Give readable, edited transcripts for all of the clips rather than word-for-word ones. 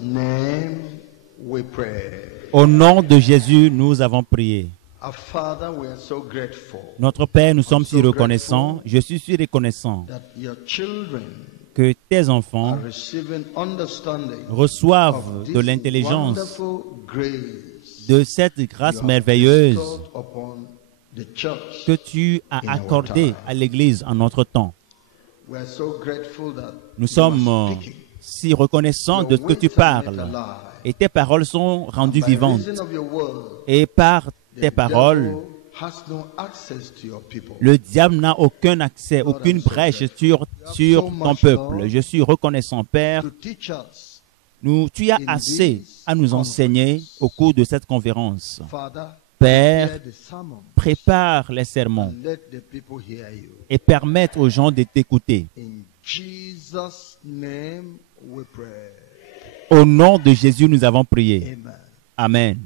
name we pray. Au nom de Jésus, nous avons prié. Our Father, we are so grateful Notre Père, nous sommes so si reconnaissants. Je suis si reconnaissant that your children que tes enfants are receiving understanding reçoivent of de this l'intelligence wonderful grace de cette you grâce have merveilleuse bestowed upon the church. que tu as in our accordée time. à l'Église en notre temps. We are so grateful that Nous you sommes are speaking. si reconnaissants de ce que tu Your words are made parles. alive. Et tes paroles sont rendues By vivantes. reason of your word, Et par the tes paroles, devil has no access to your people. le diable n'a aucun accès, Lord, aucune I'm so brèche grateful. sur You have so ton much, peuple. Lord, Je suis reconnaissant, Père. to teach us. Tu as in assez this à nous enseigner conference. au cours de cette conférence. Father, Père, prepare the sermon prépare les sermons and let the people hear you. et permette aux gens de t'écouter. In Jesus' name we pray. Au nom de Jésus, nous avons prié. Amen. Amen.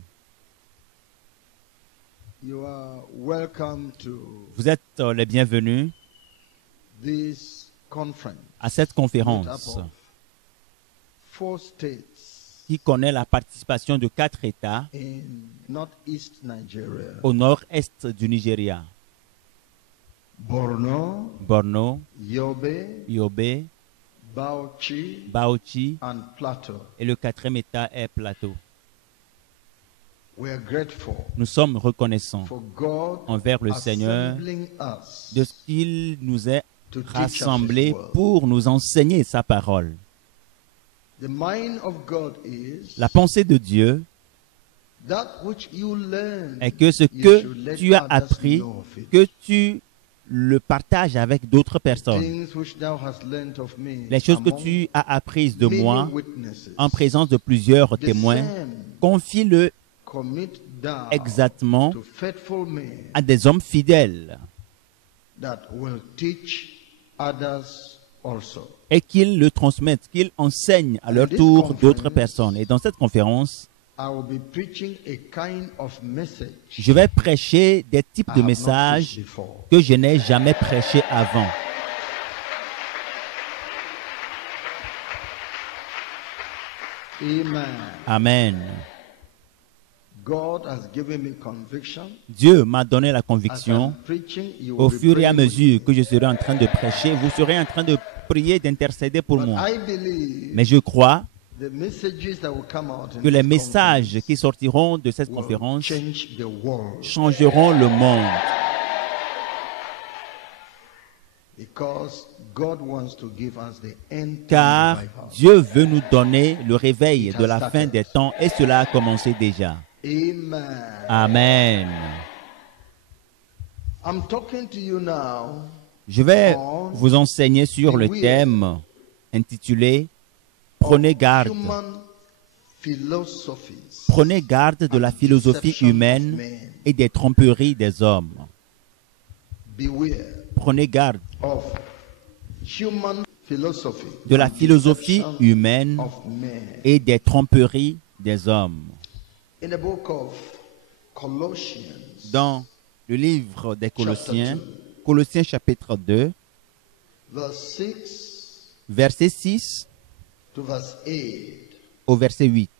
You are welcome to Vous êtes les bienvenus this conference à cette made up conférence of 4 states qui connaît la participation de 4 États in northeast Nigeria. au nord-est du Nigeria. Borno, Borno, Yobe, Yobe, Bauchi, Bauchi and Plateau. et le 4e État est Plateau. We are grateful Nous sommes reconnaissants for God envers le Seigneur assembling us de ce qu'il nous est to teach us rassemblés His word. pour nous enseigner sa parole. The mind of God is La pensée de Dieu that which you learn, est que ce you que should let tu as others appris, know of it. que tu le partages avec d'autres personnes. Things which thou hast learned of me Les choses que among tu as apprises de many moi witnesses, en présence de plusieurs the témoins, same confie-le commit thou exactement to faithful men à des hommes fidèles that will teach others also. et qu'ils le transmettent, qu'ils enseignent à leur this tour d'autres conference, personnes. Et dans cette conférence, I will be preaching a kind of message je vais prêcher des types I de have not messages preached before. que je n'ai jamais prêchés avant. Amen. Amen. God has given me conviction. Dieu m'a donné la As conviction. I'm preaching, you Au will be fur et à praying with mesure me. que je serai en train de prêcher, vous serez en train de prier, d'intercéder pour But moi. I believe Mais je crois the messages that will come out in que les this messages conference qui sortiront de cette will conférence change the world, changeront le monde. because God wants to give us the end time Car revival. Dieu veut nous donner le réveil It de has la fin started. des temps et cela a commencé déjà. Amen. Amen. I'm talking to you now. Je vais vous enseigner sur le Beware thème intitulé Prenez garde. Human philosophies. Prenez garde de la philosophie humaine et des tromperies des hommes. Beware Prenez garde of human philosophy de la and philosophie deception humaine of men. et des tromperies des hommes. In the book of Colossians, Dans le livre des Colossiens, Chapter 2. Colossiens chapitre 2, verse 6 verset 6 to verse 8, au verset 8.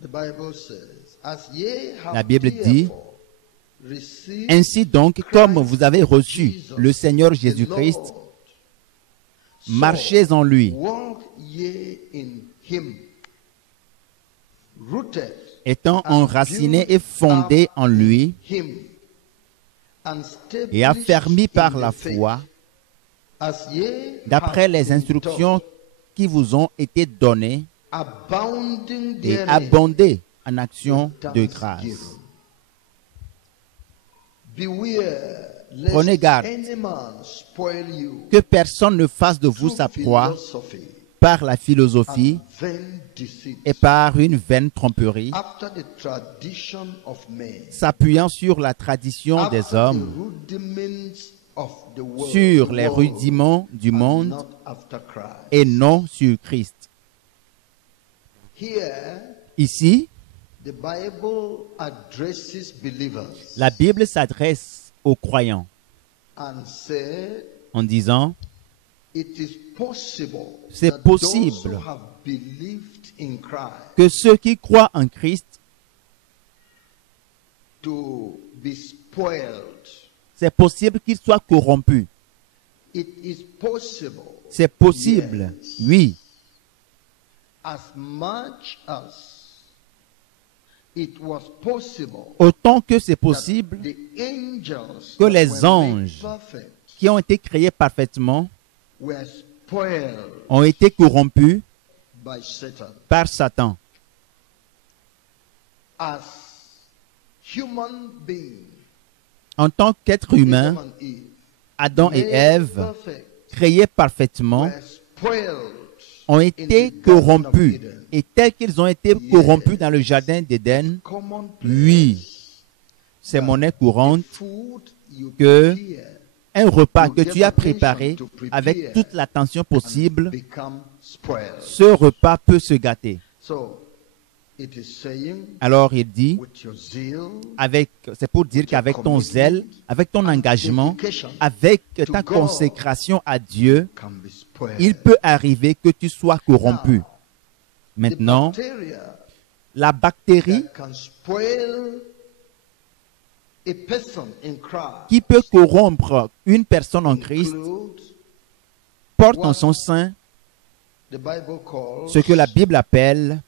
the Bible says, As ye have La Bible dit, therefore received Ainsi donc, comme vous avez reçu Jesus, le Seigneur the Jésus-Christ, Lord, marchez en lui, walk ye in him, rooted étant and enracinés built et fondés up en lui, him, and et established affermis par in la the faith, foi, as ye d'après have les been instructions taught, qui vous ont été données, abounding et therein abondez en actions with de thanksgiving. grâce. Beware Prenez lest garde any man spoil you que personne ne fasse de vous through sa proie philosophy par la philosophie and vain deceit, et par une vaine tromperie, after the tradition of men, s'appuyant sur la tradition after des hommes, the rudiments of the world, sur les rudiments du and monde not after Christ. et non sur Christ. Here, Ici, the Bible addresses believers la Bible s'adresse aux croyants and said, en disant, it is possible C'est that possible those who have believed in Christ que ceux qui croient en Christ, to be spoiled. c'est possible qu'ils soient corrompus. It is possible. C'est possible, Yes. oui. As much as it was possible Autant que c'est that possible the angels que that les were made anges perfect qui ont été créés parfaitement were spoiled ont été corrompus by Satan. par Satan. As human beings, En tant qu'être humain, Adam and Eve, Adam et made Ève, perfect, créés parfaitement, were spoiled ont in été the Garden of corrompus. Eden. Et tels qu'ils ont été corrompus dans le jardin d'Éden, Commonplace. oui, c'est monnaie courante Food you que prepare un repas que tu as préparé avec toute l'attention possible, become spoiled. ce repas peut se gâter. So it is saying Alors il dit, with your zeal, c'est pour dire qu'avec ton zèle, avec ton engagement, avec ta consécration à Dieu, can be spoiled. il peut arriver que tu sois corrompu. The Maintenant, bacteria la bactérie that can spoil a person in Christ qui peut corrompre une personne en Christ include porte en son sein the Bible calls ce que la Bible appelle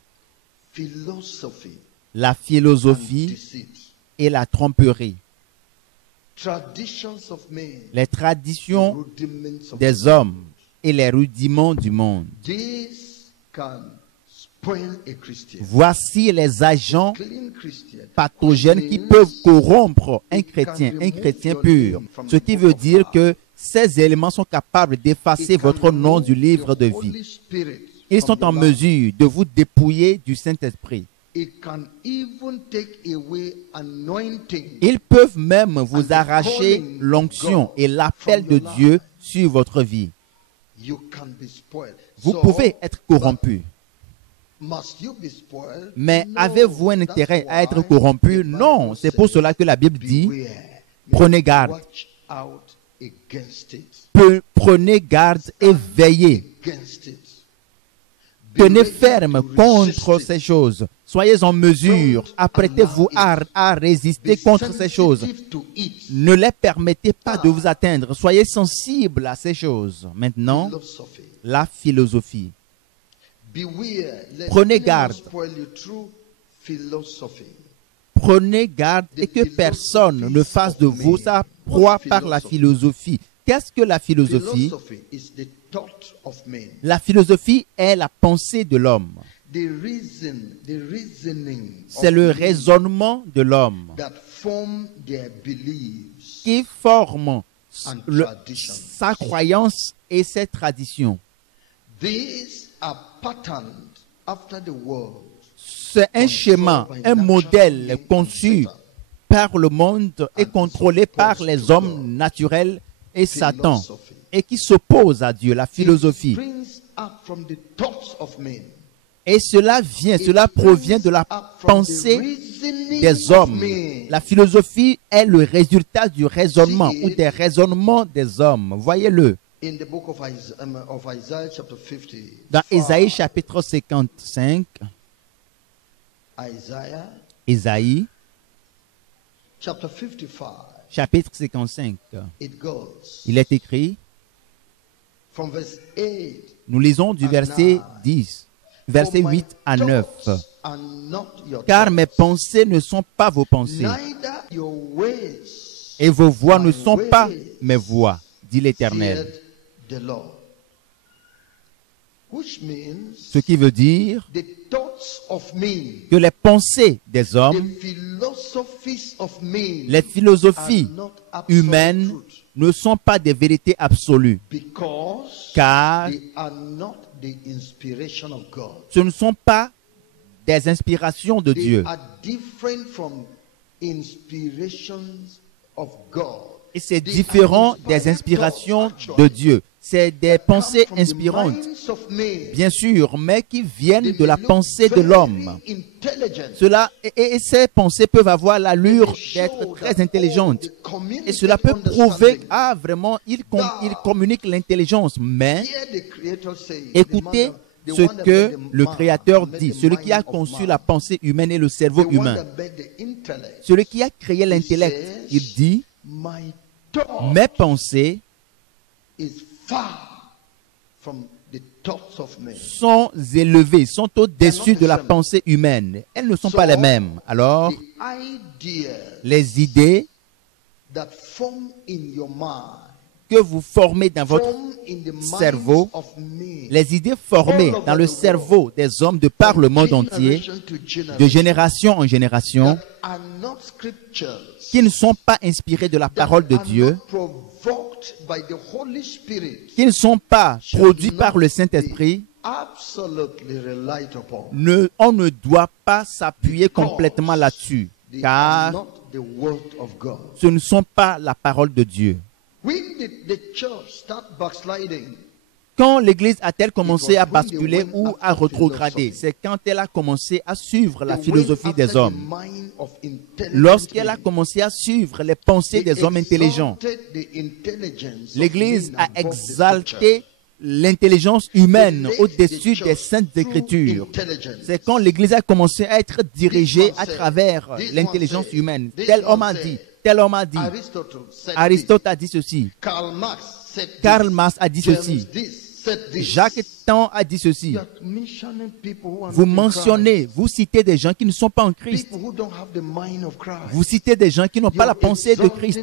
philosophy la and philosophie deceit. et la tromperie. Traditions of men, Les traditions rudiments of des hommes et les rudiments du monde. this can spoil a Christian. Voici les agents Clean Christian. pathogènes qui peuvent corrompre un chrétien pur. Ce qui veut dire que ces éléments sont capables d'effacer It can votre nom du remove livre the de Holy vie. Spirit Ils from sont en your life. mesure de vous dépouiller du Saint-Esprit. It can even take away anointing. Ils peuvent même vous arracher l'onction et l'appel de Dieu sur votre vie. You can be spoiled. Vous So, pouvez être corrompu. must you be spoiled? Mais No. avez-vous un intérêt That's à être why corrompu? the Bible Non, c'est pour says, cela que la Bible dit, beware. prenez garde. Watch out against it. Prenez garde et veillez. Against it. Be Tenez ready ferme to contre resist ces it. choses. Soyez en mesure, Don't apprêtez-vous allow à résister Be contre ces choses. sensitive to it. Ne les permettez pas de vous atteindre. Soyez sensibles à ces choses. Maintenant, Philosophy. la philosophie. Beware. Let Prenez anyone garde. spoil you through philosophy. Prenez garde et que personne ne fasse de vous sa proie par la philosophie. Qu'est-ce que la philosophie? Philosophy is the thought of men. La philosophie est la pensée de l'homme. The reasoning C'est of le men raisonnement de l'homme that form their beliefs qui forme and le- traditions. sa croyance et ses traditions. These are patterned after the world. C'est un schéma, un modèle conçu par le monde et contrôlé par les hommes naturels et Satan et qui s'oppose à Dieu, la It philosophie. springs up from the thoughts of men. Et cela provient de la pensée des hommes. La philosophie est le résultat du raisonnement ou des raisonnements des hommes. Voyez-le In the book of Isaiah chapter 50. dans Ésaïe chapitre 55. Isaiah Ésaïe chapter 55. chapitre 55. It goes Il est écrit, from verse 8. nous lisons du verset 10, verset 8 à 9. Car mes pensées ne sont pas vos pensées, et vos voix ne sont pas mes voix, dit l'Éternel. Ce qui veut dire que les pensées des hommes, les philosophies humaines ne sont pas des vérités absolues, car ce ne sont pas des inspirations de Dieu. Et c'est différent des inspirations de Dieu. C'est des pensées inspirantes, bien sûr, mais qui viennent de la pensée de l'homme. Et ces pensées peuvent avoir l'allure d'être très intelligentes. Et cela peut prouver, vraiment, il communique l'intelligence. Mais écoutez ce que le Créateur dit, celui qui a conçu la pensée humaine et le cerveau humain, celui qui a créé l'intellect, il dit, mes pensées sont élevées, sont au-dessus de la pensée humaine. Elles ne sont pas les mêmes. Alors, les idées que vous formez dans votre cerveau, les idées formées dans le cerveau des hommes de par le monde entier, de génération en génération, qui ne sont pas inspirées de la parole de Dieu, qui ne sont pas produits par le Saint-Esprit, on ne doit pas s'appuyer complètement là-dessus, car ce ne sont pas la parole de Dieu. Quand l'Église a-t-elle commencé à basculer ou à rétrograder? C'est quand elle a commencé à suivre la philosophie des hommes. Lorsqu'elle a commencé à suivre les pensées des hommes intelligents, l'Église a exalté l'intelligence humaine au-dessus des saintes écritures. C'est quand l'Église a commencé à être dirigée à travers l'intelligence humaine. Tel homme a dit. Tel homme a dit. Aristote a dit ceci. Karl Marx a dit ceci. Jacques Tan a dit ceci. Vous mentionnez, vous citez des gens qui ne sont pas en Christ. Vous citez des gens qui n'ont pas la pensée de Christ.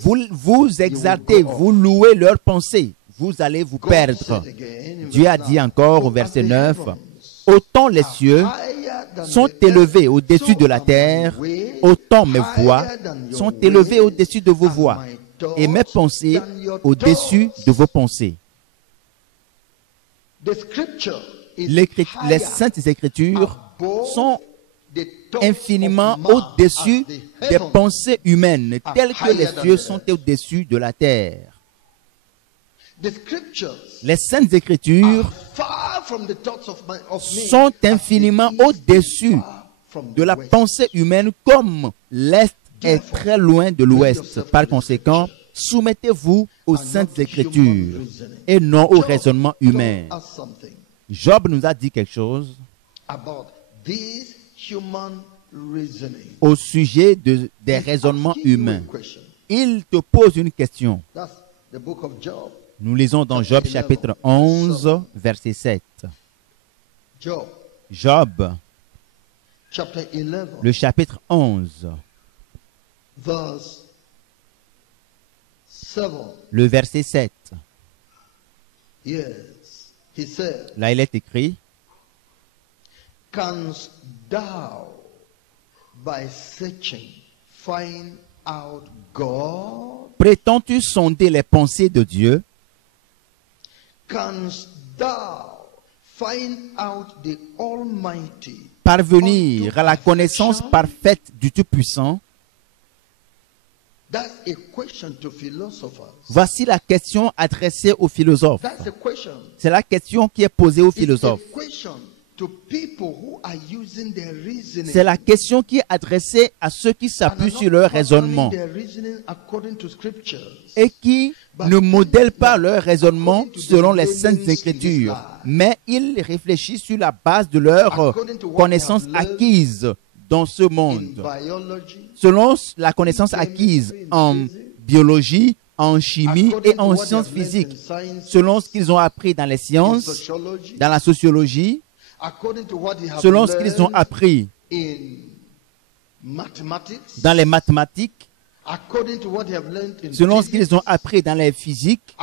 Vous exaltez, vous louez leurs pensées. Vous allez vous perdre. Dieu a dit encore au verset 9, « Autant les cieux sont élevés au-dessus de la terre, autant mes voix sont élevées au-dessus de vos voix, et mes pensées au-dessus de vos pensées. » Les saintes écritures sont infiniment au-dessus des pensées humaines, telles que les cieux sont au-dessus de la terre. Les saintes écritures sont infiniment au-dessus de la pensée humaine, comme l'Est est très loin de l'Ouest. Par conséquent, soumettez-vous aux saintes écritures et non au raisonnement humain. Job nous a dit quelque chose au sujet des raisonnements humains. Il te pose une question. Nous lisons dans Job chapitre 11, verset 7. Job, le chapitre 11, le verset 7. Là, il est écrit, « Canst thou by searching find out God? » Prétends-tu sonder les pensées de Dieu? Canst thou find out the Almighty? Parvenir à la connaissance parfaite du Tout-Puissant? Voici la question adressée aux philosophes. C'est la question qui est posée aux philosophes. C'est la question qui est adressée à ceux qui s'appuient sur leur raisonnement et qui ne modèlent pas leur raisonnement selon les saintes écritures, mais ils réfléchissent sur la base de leur connaissance acquise dans ce monde, selon la connaissance acquise en biologie, en chimie et en sciences physiques, selon ce qu'ils ont appris dans les sciences, dans la sociologie, selon ce qu'ils ont appris dans les mathématiques, selon ce qu'ils ont appris dans les physiques,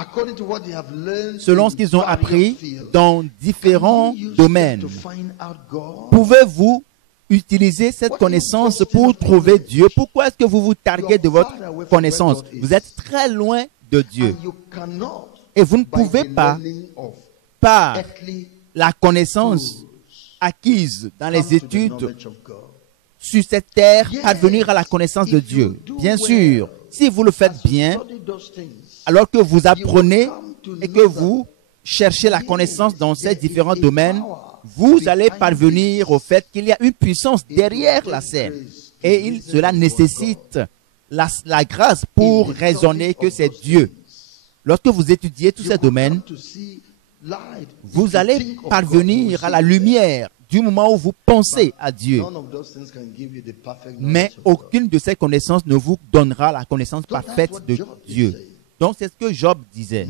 selon ce qu'ils ont appris dans différents domaines. Pouvez-vous utiliser cette connaissance pour trouver Dieu? Pourquoi est-ce que vous vous targuez de votre connaissance? Vous êtes très loin de Dieu. Et vous ne pouvez pas, par la connaissance acquise dans les études sur cette terre, parvenir à la connaissance de Dieu. Bien sûr, si vous le faites bien, alors que vous apprenez et que vous cherchez la connaissance dans ces différents domaines, vous allez parvenir au fait qu'il y a une puissance derrière la scène. Et cela nécessite la grâce pour raisonner que c'est Dieu. Lorsque vous étudiez tous ces domaines, vous allez parvenir à la lumière du moment où vous pensez à Dieu. Mais aucune de ces connaissances ne vous donnera la connaissance parfaite de Dieu. Donc c'est ce que Job disait.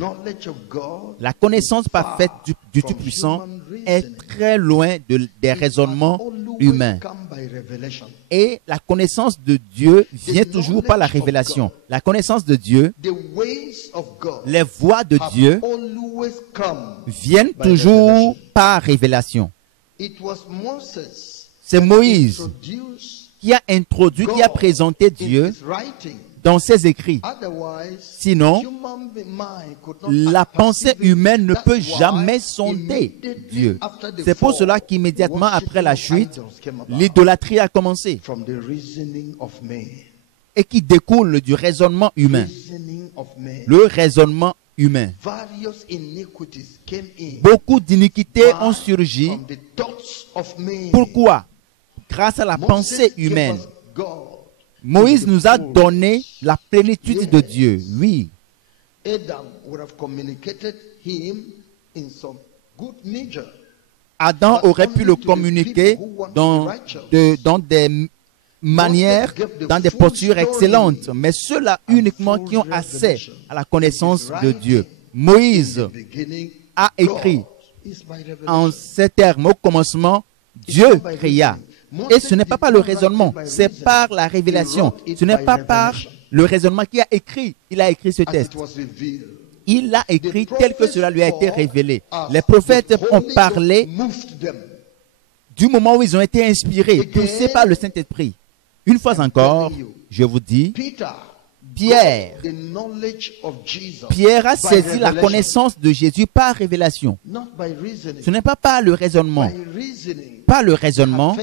La connaissance parfaite du Tout-Puissant est très loin des raisonnements humains. Et la connaissance de Dieu vient toujours par la révélation. La connaissance de Dieu, les voies de Dieu viennent toujours par révélation. C'est Moïse qui a introduit, qui a présenté Dieu dans ses écrits. Sinon, la pensée humaine ne peut jamais sonder Dieu. C'est pour cela qu'immédiatement après la chute, l'idolâtrie a commencé et qui découle du raisonnement humain. Le raisonnement humain. Beaucoup d'iniquités ont surgi. Pourquoi? Grâce à la pensée humaine. Moïse nous a donné la plénitude de Dieu. Oui. Adam aurait pu le communiquer dans des manières, dans des postures excellentes, mais ceux-là uniquement qui ont accès à la connaissance de Dieu. Moïse a écrit en ces termes: au commencement, Dieu créa. Et ce n'est pas par le raisonnement, c'est par la révélation. Ce n'est pas par le raisonnement qu'il a écrit. Il a écrit ce texte. Il l'a écrit tel que cela lui a été révélé. Les prophètes ont parlé du moment où ils ont été inspirés, poussés par le Saint-Esprit. Une fois encore, je vous dis, Pierre a saisi la connaissance de Jésus par révélation. Ce n'est pas par le raisonnement. Par le raisonnement,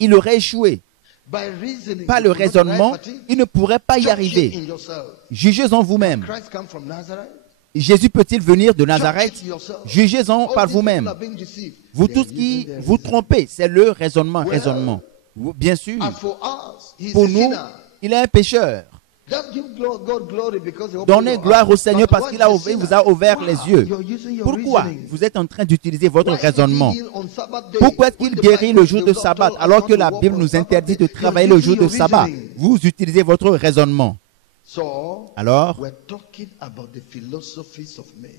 il aurait échoué. Par le raisonnement, il ne pourrait pas y arriver. Jugez-en vous-même. Jésus peut-il venir de Nazareth? Jugez-en par vous-même. Vous tous qui vous trompez, c'est le raisonnement. Bien sûr. Pour nous, il est un pécheur. Donnez gloire au Seigneur parce qu'il vous a ouvert les yeux. Pourquoi vous êtes en train d'utiliser votre raisonnement? Pourquoi est-ce qu'il guérit le jour de sabbat alors que la Bible nous interdit de travailler le jour de sabbat? Vous utilisez votre raisonnement. Alors,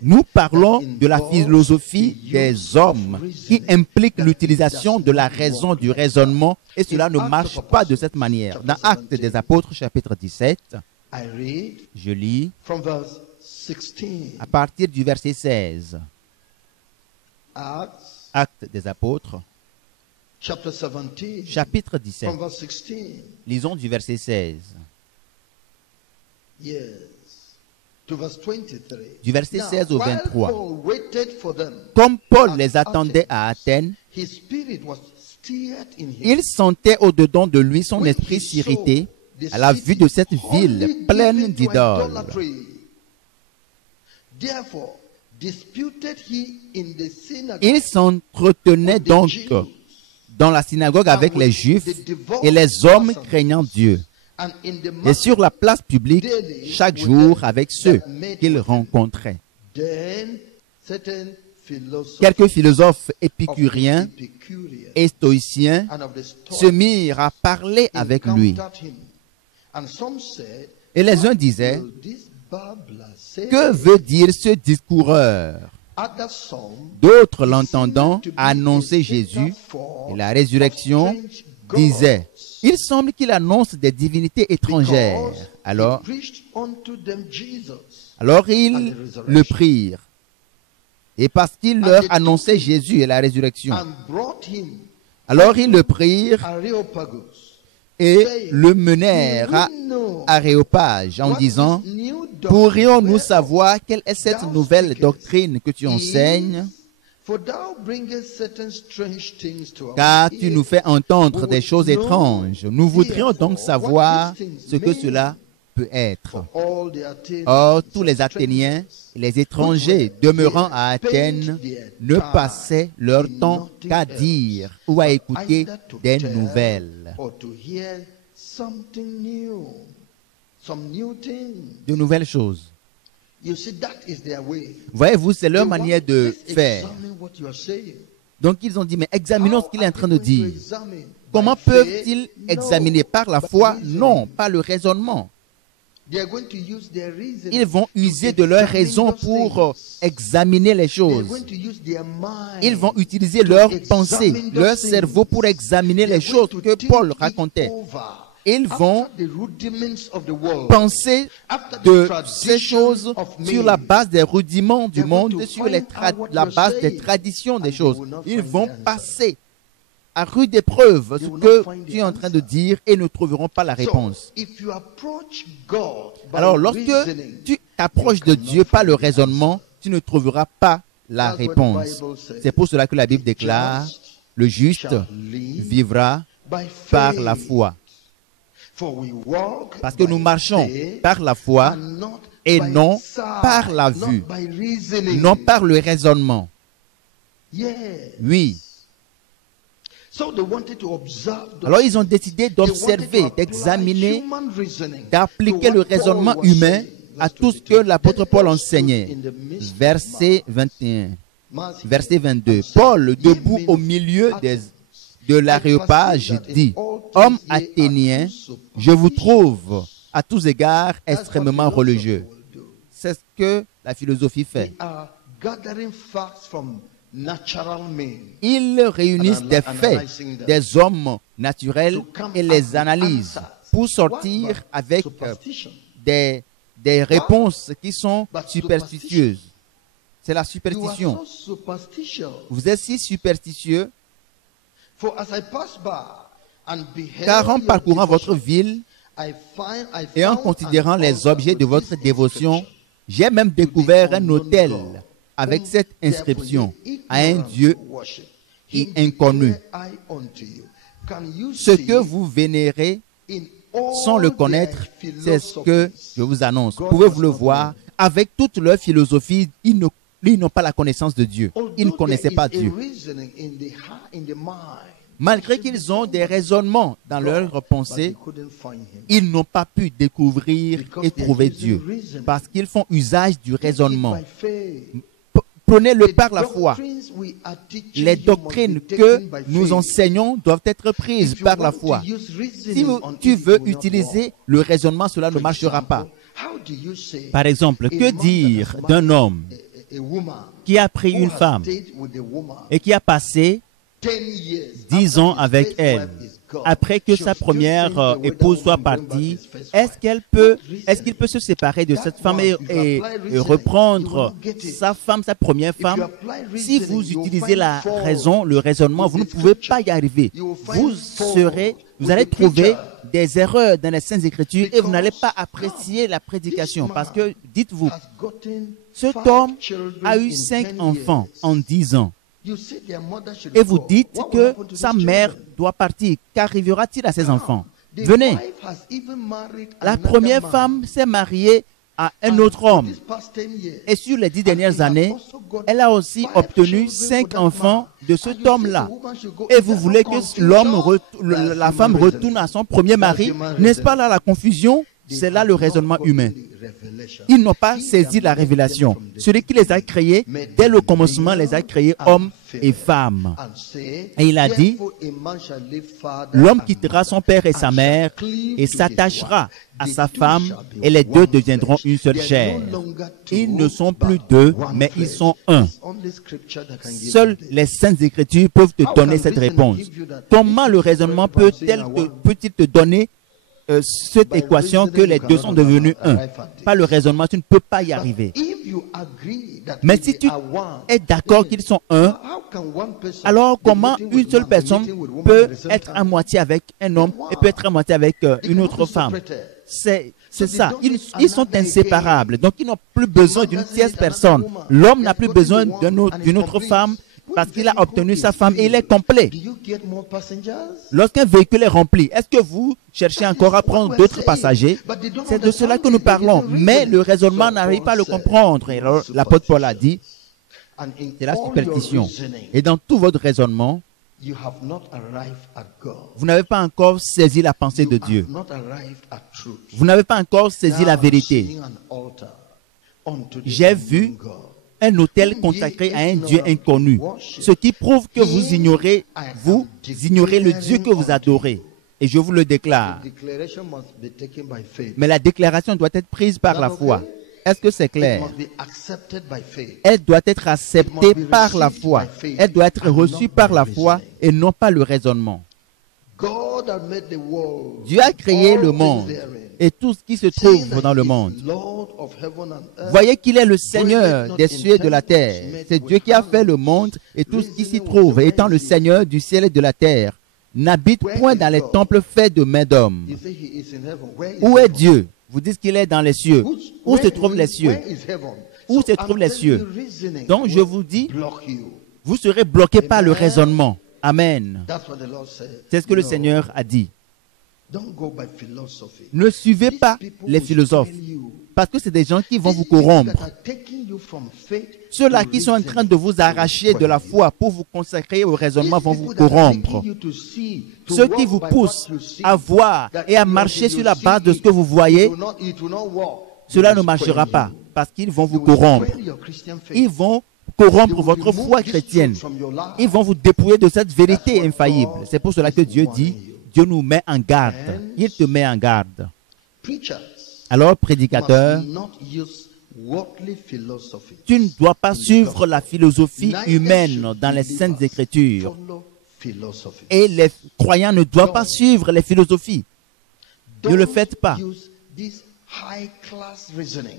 nous parlons de la philosophie des hommes qui implique l'utilisation de la raison, du raisonnement, et cela ne marche pas de cette manière. Dans Actes des Apôtres, chapitre 17, je lis à partir du verset 16. Actes des Apôtres, chapitre 17. Lisons du verset 16. Du verset 16 au 23. Comme Paul les attendait à Athènes, il sentait au-dedans de lui son esprit s'irriter à la vue de cette ville pleine d'idoles. Il s'entretenait donc dans la synagogue avec les Juifs et les hommes craignant Dieu. Et sur la place publique, chaque jour avec ceux qu'il rencontrait. Quelques philosophes épicuriens et stoïciens se mirent à parler avec lui. Et les uns disaient: que veut dire ce discoureur? D'autres, l'entendant annoncer Jésus et la résurrection, disaient: il semble qu'il annonce des divinités étrangères. Alors ils le prirent. Et parce qu'il leur annonçait Jésus et la résurrection, alors ils le prirent et le menèrent à Aréopage en disant: pourrions-nous savoir quelle est cette nouvelle doctrine que tu enseignes? Car tu nous fais entendre des choses étranges. Nous voudrions donc savoir ce que cela peut être. Or, tous les Athéniens et les étrangers demeurant à Athènes ne passaient leur temps qu'à dire ou à écouter des nouvelles. de nouvelles choses. You see, that is their way. Voyez-vous, c'est leur They want, manière de let's faire. examine what you are saying. Donc ils ont dit, mais examinons ce qu'il est en train de How are they dire. going to examine? Comment By peuvent-ils faith? examiner? No. Par la By foi? reasoning. Non, par le raisonnement. They are going to use their reasoning Ils vont to user de leur examine raison those pour things. examiner les They are choses. going to use their mind Ils vont utiliser to leur examine pensée, those leur things. cerveau pour examiner They are les choses going que to Paul think it racontait. over. Ils vont After the rudiments of the world, penser after the de tradition ces choses of sur men, la base des rudiments du They're going monde, to sur les find out what la you're base des saying, traditions des and they choses. will not Ils find vont the answer. passer à rude épreuve They ce will que not find tu the es en train de answer. dire et ne trouveront pas la réponse. So, if you approach God by Alors, lorsque reasoning, tu t'approches de Dieu par le raisonnement, tu ne trouveras pas la That's what the réponse. Bible says. C'est pour cela que la Bible The déclare, just le juste shall live vivra by par faith. la foi. For we walk Parce que by nous marchons faith par la foi and not et by non sight, par la not vue, by reasoning. non par le raisonnement. Yes. Oui. So they wanted to observe those Alors ils ont things. décidé They wanted d'observer, to apply d'examiner, human reasoning d'appliquer to le what Paul raisonnement was humain saying. à Verse tout ce 22. que l'apôtre Then Paul Paul stood enseignait. in the midst of Verset Mark. 21. Mark Verset 22. and said, Paul, "Ye debout men au of milieu Athens, de l'aréopage, dit, hommes athéniens, je vous trouve à tous égards extrêmement religieux. C'est ce que la philosophie fait. They are gathering facts from natural men. Ils réunissent des faits des hommes naturels To come et up les with analysent answers. pour What sortir but avec superstition? des réponses qui sont But superstitieuses. C'est la You are superstition. so superstitious. Vous êtes si superstitieux For as I passed by and beheld car en your parcourant votre devotion, ville I et en found considérant an les altar objets de with votre this dévotion, inscription. j'ai même découvert un autel avec cette inscription à un Dieu et inconnu. Ce que vous vénérez sans le connaître, c'est ce que je vous annonce. Pouvez-vous le voir? Avec toute leur philosophie, ils n'ont pas la connaissance de Dieu. Ils ne connaissaient pas Dieu. Malgré qu'ils ont des raisonnements dans leur pensée, ils n'ont pas pu découvrir et trouver Dieu parce qu'ils font usage du raisonnement. Prenez-le par la foi. Les doctrines que nous enseignons doivent être prises par la foi. Si tu veux utiliser le raisonnement, cela ne marchera pas. Par exemple, que dire d'un homme qui a pris une femme et qui a passé 10 ans avec elle, après que sa première épouse soit partie, est-ce qu'il peut se séparer de cette femme et reprendre sa femme, sa première femme? Si vous utilisez la raison, le raisonnement, vous ne pouvez pas y arriver. Vous allez trouver des erreurs dans les Saintes Écritures et vous n'allez pas apprécier la prédication. Parce que, dites-vous, cet homme a eu 5 enfants en 10 ans. Et vous dites que sa mère doit partir. Qu'arrivera-t-il à ses enfants? Venez. La première femme s'est mariée à un autre homme. Et sur les 10 dernières années, elle a aussi obtenu 5 enfants de cet homme-là. Et vous voulez que la femme retourne à son premier mari? N'est-ce pas là la confusion? C'est là le raisonnement humain. Ils n'ont pas saisi la révélation. Celui qui les a créés, dès le commencement, les a créés hommes et femmes. Et il a dit, l'homme quittera son père et sa mère et s'attachera à sa femme et les deux deviendront une seule chair. Ils ne sont plus deux, mais ils sont un. Seules les Saintes Écritures peuvent te donner cette réponse. Comment le raisonnement peut-il te donner cette équation que les deux sont devenus un? Par le raisonnement, tu ne peux pas y arriver. Mais si tu es d'accord qu'ils sont un, alors comment une seule personne peut être à moitié avec un homme et peut être à moitié avec une autre femme? C'est ça. Ils sont inséparables. Donc, ils n'ont plus besoin d'une tierce personne. L'homme n'a plus besoin d'une autre femme parce qu'il a obtenu sa femme et il est complet. Lorsqu'un véhicule est rempli, est-ce que vous cherchez encore à prendre d'autres passagers? C'est de cela que nous parlons. Mais le raisonnement n'arrive pas à le comprendre. Et alors, l'apôtre Paul a dit, c'est la superstition. Et dans tout votre raisonnement, You have not arrived at God. Vous n'avez pas encore saisi la pensée de You Dieu. have not arrived at truth. Vous n'avez pas encore saisi la Now vérité. seeing an altar unto the J'ai vu unknown God. un autel consacré à un Dieu inconnu, ce qui prouve que vous ignorez le Dieu que vous adorez. Et je vous le déclare. The declaration must be taken by faith. Mais la déclaration doit être prise par la foi. Est-ce que c'est It clair? must be accepted by faith. Elle doit être acceptée par la foi. Elle doit être reçue par la foi et non pas le raisonnement. God had made the world, Dieu a créé all le things monde therein, et tout ce qui se saying trouve that dans le he is monde. Lord of heaven and earth. Voyez qu'il est le Seigneur des cieux et de la terre. C'est Dieu qui a fait le monde et tout ce qui s'y trouve. Et étant le Seigneur du ciel et de la terre, n'habite point dans les temples faits de mains d'hommes. You say he is in heaven. Where is Où est heaven? Dieu? Vous dites qu'il est dans les cieux. Où se trouvent les cieux? Where is heaven? Où So se I'm trouvent les telling cieux? you, reasoning Donc je will vous dis, block you. vous serez bloqués par le raisonnement. Amen. That's what the Lord said. C'est ce que le No, Seigneur a dit. Don't go by philosophy. Ne suivez These pas people les will philosophes, fail you. parce que c'est des gens qui vont vous These people corrompre. that are taking you from faith Ceux-là to qui sont en train de reasoning vous arracher de la will foi pour vous consacrer au raisonnement These vont people vous that are corrompre. making you to see, to Ceux walk qui vous by poussent what you see, à voir that et à until marcher you sur la see base de ce it, que vous voyez, it will not walk. cela It ne will marchera spoil pas you. parce qu'ils vont vous They will corrompre. spoil your Christian faith. Ils vont They corrompre will votre remove foi this chrétienne. truth from your life. Ils vont vous dépouiller de cette vérité That's what infaillible. God C'est pour cela que is Dieu dit, warning you. Dieu nous met en garde. Hence, Il te met en garde. Preachers Alors, prédicateur, must not use worldly philosophy. tu ne dois pas suivre la philosophie humaine dans les Saintes Écritures. Follow philosophy. Et les croyants ne doivent pas suivre les philosophies. Ne le faites pas. Don't use this high-class reasoning.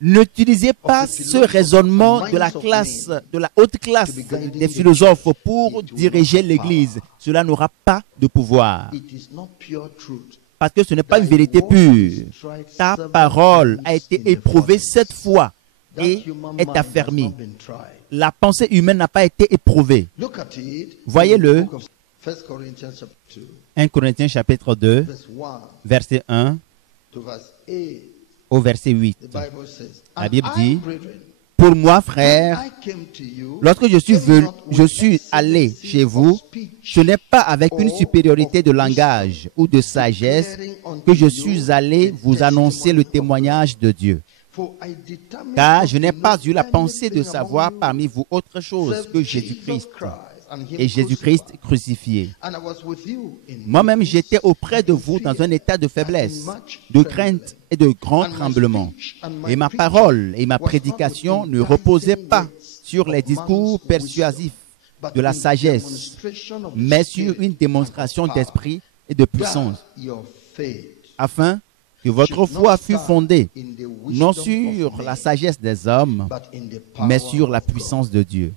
N'utilisez pas ce raisonnement de la classe, de la haute classe des philosophes pour diriger l'Église. Cela n'aura pas de pouvoir. It is not pure truth. Parce que ce n'est pas une vérité pure. Ta parole a été éprouvée 7 fois et That human est mind has affermie. not been tried. La pensée humaine n'a pas été éprouvée. Look at it. Voyez-le. in the book of 1 Corinthians chapter 2, 1 Corinthiens chapitre 2, verse 1 verset 1 to verse 8. au verset 8. The Bible says, La "And Bible I, dit, brethren, pour moi, when frère, I came to you, lorsque je suis came not with allé excellency chez of vous, speech, ce n'est pas avec une supériorité de langage ou de sagesse que je suis allé vous annoncer le témoignage de Dieu. for I determined Car not je n'ai to pas know eu la pensée de anything savoir among you parmi vous autre chose save que Jesus Jésus-Christ Christ and him et Jésus-Christ crucified. crucifié. And I was with you in Moi-même, weakness j'étais auprès de and in vous dans fear un état de and in faiblesse, much de trembling. crainte et de grand And my tremblement. speech and my Et ma preaching parole et ma was not prédication with ne reposaient enticing pas words sur les of discours man's persuasifs but de la in sagesse, demonstration of the mais sur Spirit une démonstration and of power, d'esprit et de puissance, that your faith afin que votre should foi not fût stand fondée in the non wisdom sur of la men, sagesse des hommes, but in the power mais sur la of God. puissance de Dieu.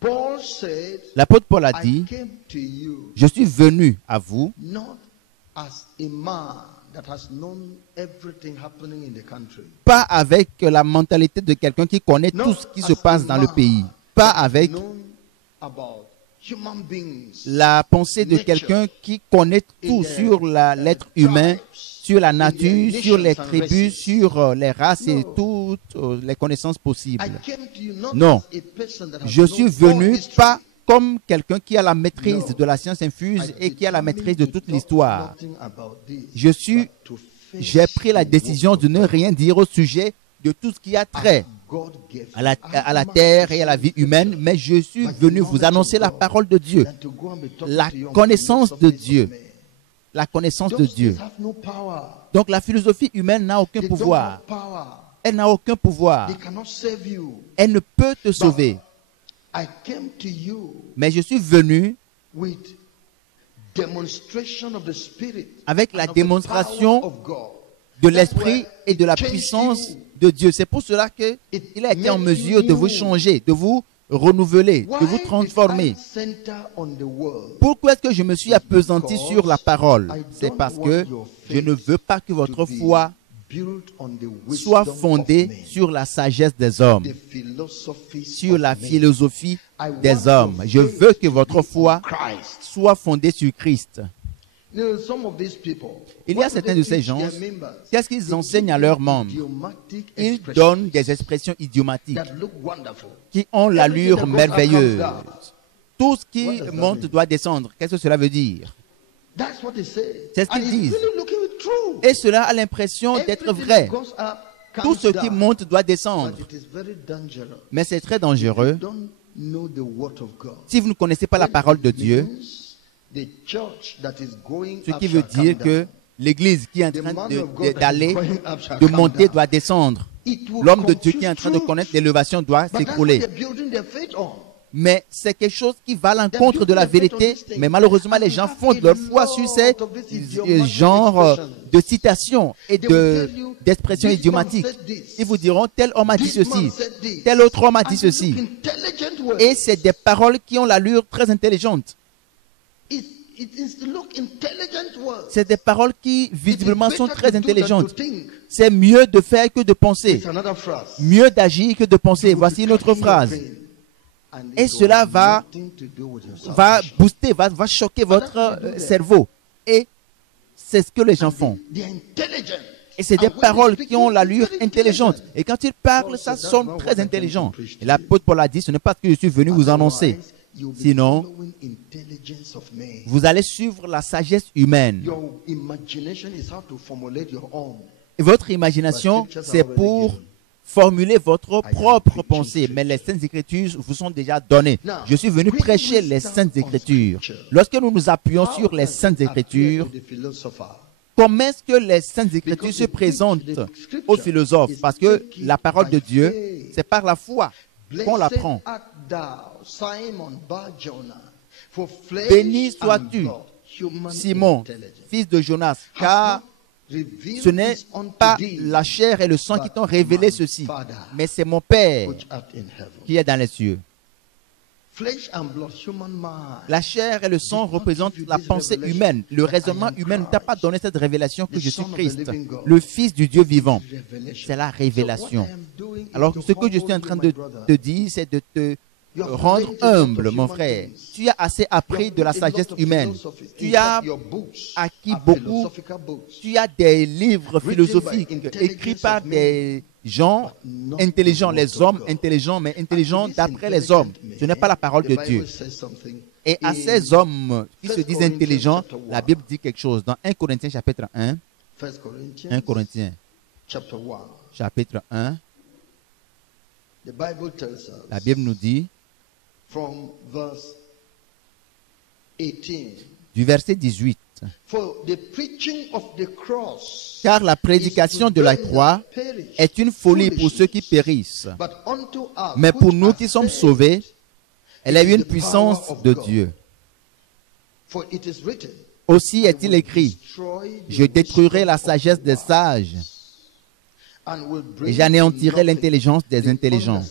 Paul said, L'apôtre Paul a I dit, came to you je suis venu à vous not as a man that has known everything happening in the country. pas avec la mentalité de quelqu'un qui connaît tout ce qui se passe dans le pays, pas avec Known about human beings, la pensée de quelqu'un qui connaît tout sur l'être humain, sur la nature, sur les tribus, sur les races et toutes les connaissances I possibles. came to you not Non. as a person that has Je known suis all venu history. pas comme quelqu'un qui a la maîtrise No. de la science infuse et qui a la maîtrise de toute l'histoire. J'ai pris la décision de ne rien dire au sujet de tout ce qui a trait à la terre et à la vie humaine, mais je suis venu vous annoncer la parole de Dieu, la connaissance de Dieu, la connaissance de Dieu. Donc la philosophie humaine n'a aucun pouvoir. Elle n'a aucun pouvoir. Elle ne peut te sauver. Mais je suis venu avec la démonstration de l'esprit et de la puissance de Dieu. C'est pour cela qu'il a été en mesure de vous changer, de vous renouveler, de vous transformer. Pourquoi est-ce que je me suis appesanti sur la parole? C'est parce que je ne veux pas que votre foi soit fondée sur la sagesse des hommes, sur la philosophie des hommes. Je veux que votre foi soit fondée sur Christ. Il y a certains de ces gens, qu'est-ce qu'ils enseignent à leurs membres? Ils donnent des expressions idiomatiques qui ont l'allure merveilleuse. tout ce qui monte doit descendre. Qu'est-ce que cela veut dire? C'est ce qu'ils disent. Et cela a l'impression d'être vrai. Tout ce qui monte doit descendre. Mais c'est très dangereux. Si vous ne connaissez pas la parole de Dieu, ce qui veut dire que l'église qui est en train d'aller, de monter doit descendre. L'homme de Dieu qui est en train de connaître l'élévation doit s'écrouler. Mais c'est quelque chose qui va à l'encontre de la vérité. Mais malheureusement, les gens fondent leur foi sur ces genres de citations et d'expressions idiomatiques. Ils vous diront, tel homme a dit ceci, tel autre homme a dit ceci. Et c'est des paroles qui ont l'allure très intelligente. C'est des paroles qui visiblement sont très intelligentes. C'est mieux de faire que de penser. Mieux d'agir que de penser. Voici une autre phrase. Et cela va booster, va choquer votre cerveau. Et c'est ce que les gens font. Et c'est des paroles qui ont l'allure intelligente. Et quand ils parlent, ça sonne très intelligent. Et l'apôtre Paul a dit, ce n'est pas ce que je suis venu vous annoncer. Sinon, vous allez suivre la sagesse humaine. Et votre imagination, c'est pour formuler votre propre pensée. Mais les Saintes Écritures vous sont déjà données. Je suis venu prêcher les Saintes Écritures. Lorsque nous nous appuyons sur les Saintes Écritures, comment est-ce que les Saintes Écritures se présentent aux philosophes? Parce que la parole de Dieu, c'est par la foi qu'on l'apprend. Béni sois-tu, Simon, fils de Jonas, car ce n'est pas la chair et le sang qui t'ont révélé ceci, mais c'est mon Père qui est dans les cieux. La chair et le sang représentent la pensée humaine. Le raisonnement humain ne t'a pas donné cette révélation que je suis Christ, le Fils du Dieu vivant. C'est la révélation. Alors ce que je suis en train de te dire, c'est de te rendre humble, mon frère. Tu as assez appris de la sagesse humaine. Tu as acquis beaucoup. Tu as des livres philosophiques écrits par des gens intelligents, les hommes intelligents, mais intelligents d'après les hommes. Ce n'est pas la parole de Dieu. Et à ces hommes qui se disent intelligents, la Bible dit quelque chose. Dans 1 Corinthiens chapitre 1, 1 Corinthiens chapitre 1, la Bible nous dit, du verset 18, car la prédication de la croix est une folie pour ceux qui périssent, mais pour nous qui sommes sauvés, elle est une puissance de Dieu. Aussi est-il écrit, je détruirai la sagesse des sages et j'anéantirai l'intelligence des intelligents.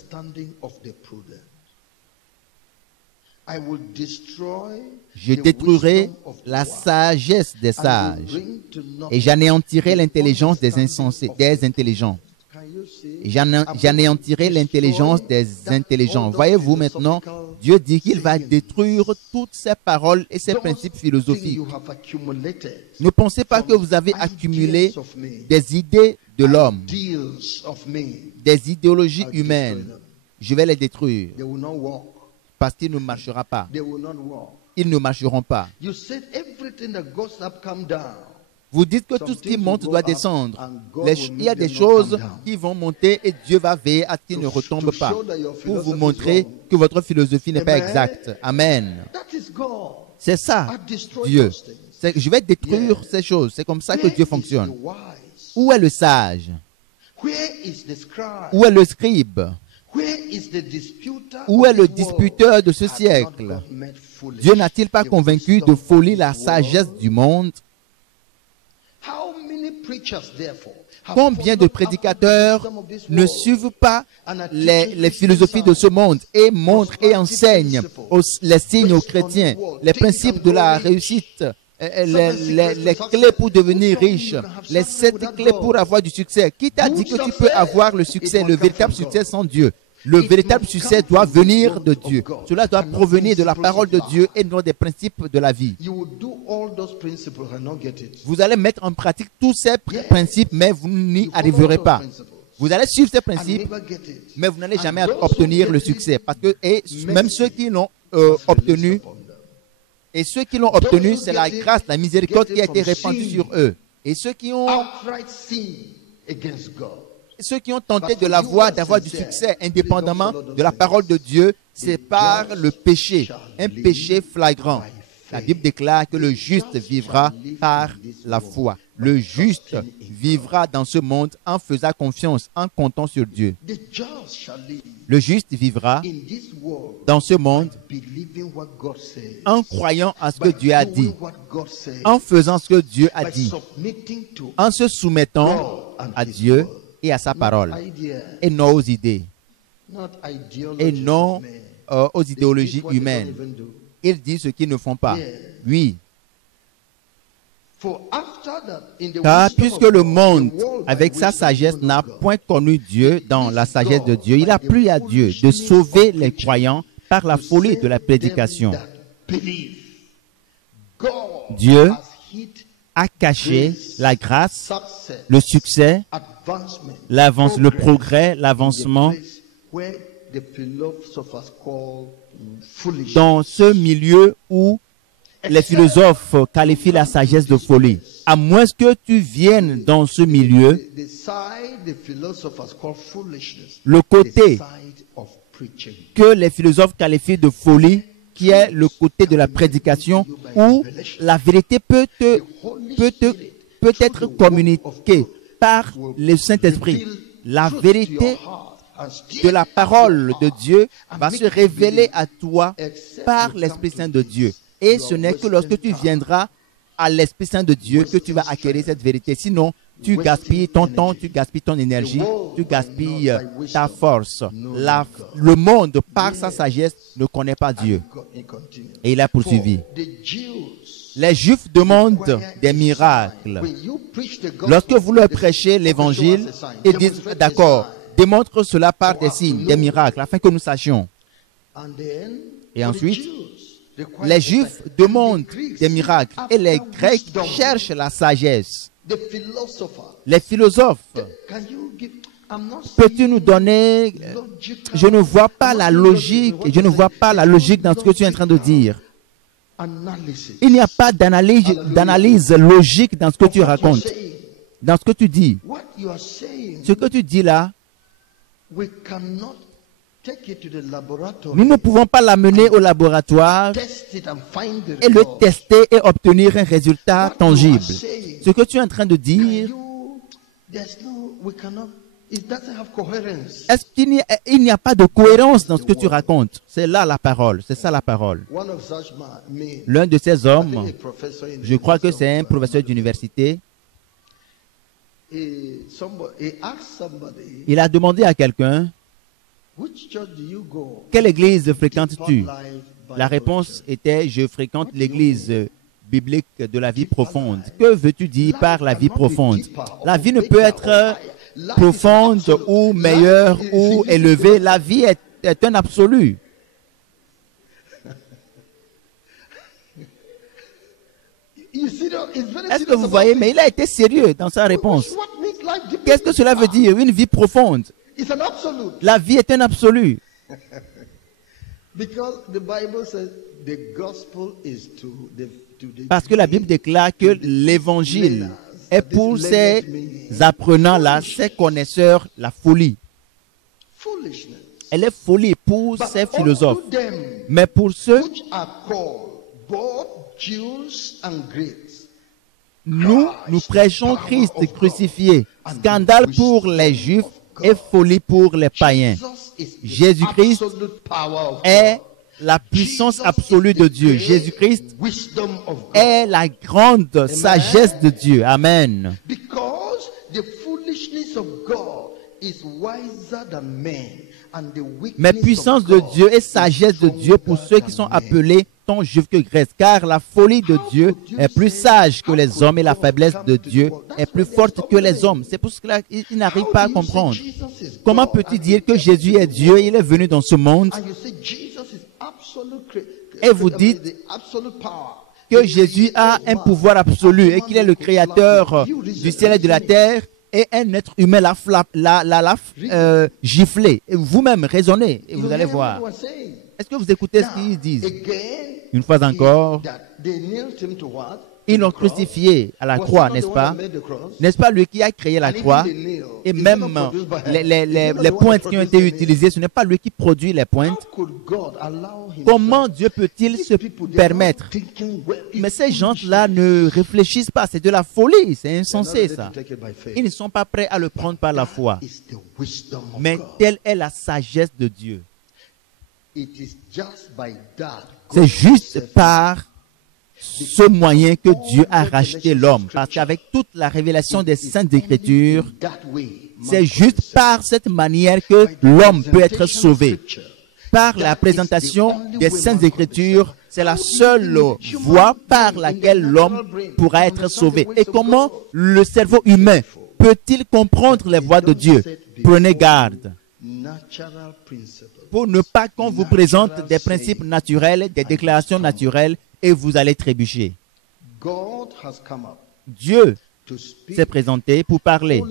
Je détruirai la sagesse des sages et j'anéantirai l'intelligence des insensés, des intelligents. Et j'anéantirai l'intelligence des intelligents. Voyez-vous maintenant, Dieu dit qu'il va détruire toutes ces paroles et ces principes philosophiques. Ne pensez pas que vous avez accumulé des idées de l'homme, des idéologies humaines. Je vais les détruire parce qu'il ne marchera pas. Ils ne marcheront pas. Vous dites que tout ce qui monte doit descendre. Il y a des choses qui vont monter et Dieu va veiller à ce qu'ils ne retombent pas pour vous montrer que votre philosophie n'est pas exacte. Amen. C'est ça, Dieu. Je vais détruire ces choses. C'est comme ça que Dieu fonctionne. Où est le sage? Où est le scribe? Où est le disputeur de ce siècle? Dieu n'a-t-il pas convaincu de folie la sagesse du monde? Combien de prédicateurs ne suivent pas les philosophies de ce monde et montrent et enseignent les signes aux chrétiens, les principes de la réussite, les clés pour devenir riche, les 7 clés pour avoir du succès? Qui t'a dit que tu peux avoir le succès, le véritable succès sans Dieu? Le véritable succès doit venir de Dieu. Cela doit provenir de la parole de Dieu et non des principes de la vie. Vous allez mettre en pratique tous ces principes, mais vous n'y arriverez pas. Vous allez suivre ces principes, mais vous n'allez jamais obtenir le succès. Parce que même ceux qui l'ont obtenu. Et ceux qui l'ont obtenu, c'est la grâce, la miséricorde qui a été répandue sur eux. Et ceux qui ont tenté de l'avoir, d'avoir du succès indépendamment de la parole de Dieu, c'est par le péché, un péché flagrant. La Bible déclare que le juste vivra par la foi. Le juste vivra dans ce monde en faisant confiance, en comptant sur Dieu. Le juste vivra dans ce monde en croyant à ce que Dieu a dit, en faisant ce que Dieu a dit, en se soumettant à Dieu et à sa parole, et non aux idées, et non aux idéologies humaines. Ils disent ce qu'ils ne font pas. Oui. Car puisque le monde, avec sa sagesse, n'a point connu Dieu dans la sagesse de Dieu, il a plu à Dieu de sauver les croyants par la folie de la prédication. Dieu a caché la grâce, le succès, le progrès, l'avancement dans ce milieu où les philosophes qualifient la sagesse de folie. À moins que tu viennes dans ce milieu, le côté que les philosophes qualifient de folie, qui est le côté de la prédication, où la vérité peut être communiquée par le Saint-Esprit. La vérité de la parole de Dieu va se révéler à toi par l'Esprit Saint de Dieu. Et ce n'est que lorsque tu viendras à l'Esprit Saint de Dieu que tu vas acquérir cette vérité. Sinon, tu gaspilles ton temps, tu gaspilles ton énergie, tu gaspilles ta force. Le monde, par sa sagesse, ne connaît pas Dieu. Et il a poursuivi. Les Juifs demandent des miracles. Lorsque vous leur prêchez l'Évangile, ils disent, d'accord, démontre cela par des signes, des miracles, afin que nous sachions. Et ensuite, les Juifs demandent des miracles et les Grecs cherchent la sagesse. Les philosophes, peux-tu nous donner... Je ne vois pas la logique, je ne vois pas la logique dans ce que tu es en train de dire. Il n'y a pas d'analyse logique dans ce que tu racontes, dans ce que tu dis. Ce que tu dis là, nous ne pouvons pas l'amener au laboratoire et le tester et obtenir un résultat tangible. Ce que tu es en train de dire, est-ce qu'il n'y a pas de cohérence dans ce que tu racontes? C'est là la parole, c'est ça la parole. L'un de ces hommes, je crois que c'est un professeur d'université, il a demandé à quelqu'un, quelle église fréquentes-tu? La réponse était, je fréquente l'église biblique de la vie profonde. Que veux-tu dire par la vie profonde? La vie ne peut être profonde ou meilleure ou élevée. La vie est un absolu. Est-ce que vous voyez? Mais il a été sérieux dans sa réponse. Qu'est-ce que cela veut dire, une vie profonde? La vie est un absolu. Parce que la Bible déclare que l'évangile est pour ces apprenants-là, ces connaisseurs, la folie. Elle est folie pour ces philosophes. Mais pour ceux, nous prêchons Christ crucifié. Scandale pour les Juifs et folie pour les païens. Jésus-Christ est la puissance absolue de Dieu. Jésus-Christ est la grande sagesse de Dieu. Amen. Mais puissance de Dieu et sagesse de Dieu pour ceux qui sont appelés tant juifs que grecs, car la folie de Dieu est plus sage que les hommes et la faiblesse de Dieu est plus forte que les hommes. C'est pour cela qu'ils n'arrivent pas à comprendre. Comment peux-tu dire que Jésus est Dieu et il est venu dans ce monde et vous dites que Jésus a un pouvoir absolu et qu'il est le créateur du ciel et de la terre et un être humain l'a giflé. Vous-même raisonnez et vous allez voir. Est-ce que vous écoutez ce qu'ils disent? Again, Une fois encore, they nailed him to what? ils l'ont crucifié à la croix, n'est-ce pas? N'est-ce pas lui qui a créé la croix? Et même les pointes qui ont été utilisées, ce n'est pas lui qui produit les pointes. Comment Dieu peut-il se permettre? Mais ces gens-là ne réfléchissent pas, c'est de la folie, c'est insensé ça. Ils ne sont pas prêts à le prendre par la foi. Mais telle est la sagesse de Dieu. C'est juste par ce moyen que Dieu a racheté l'homme. Parce qu'avec toute la révélation des Saintes Écritures, c'est juste par cette manière que l'homme peut être sauvé. Par la présentation des Saintes Écritures, c'est la seule voie par laquelle l'homme pourra être sauvé. Et comment le cerveau humain peut-il comprendre les voies de Dieu? Prenez garde pour ne pas qu'on vous présente des principes naturels, des déclarations naturelles, et vous allez trébucher. Dieu s'est présenté pour parler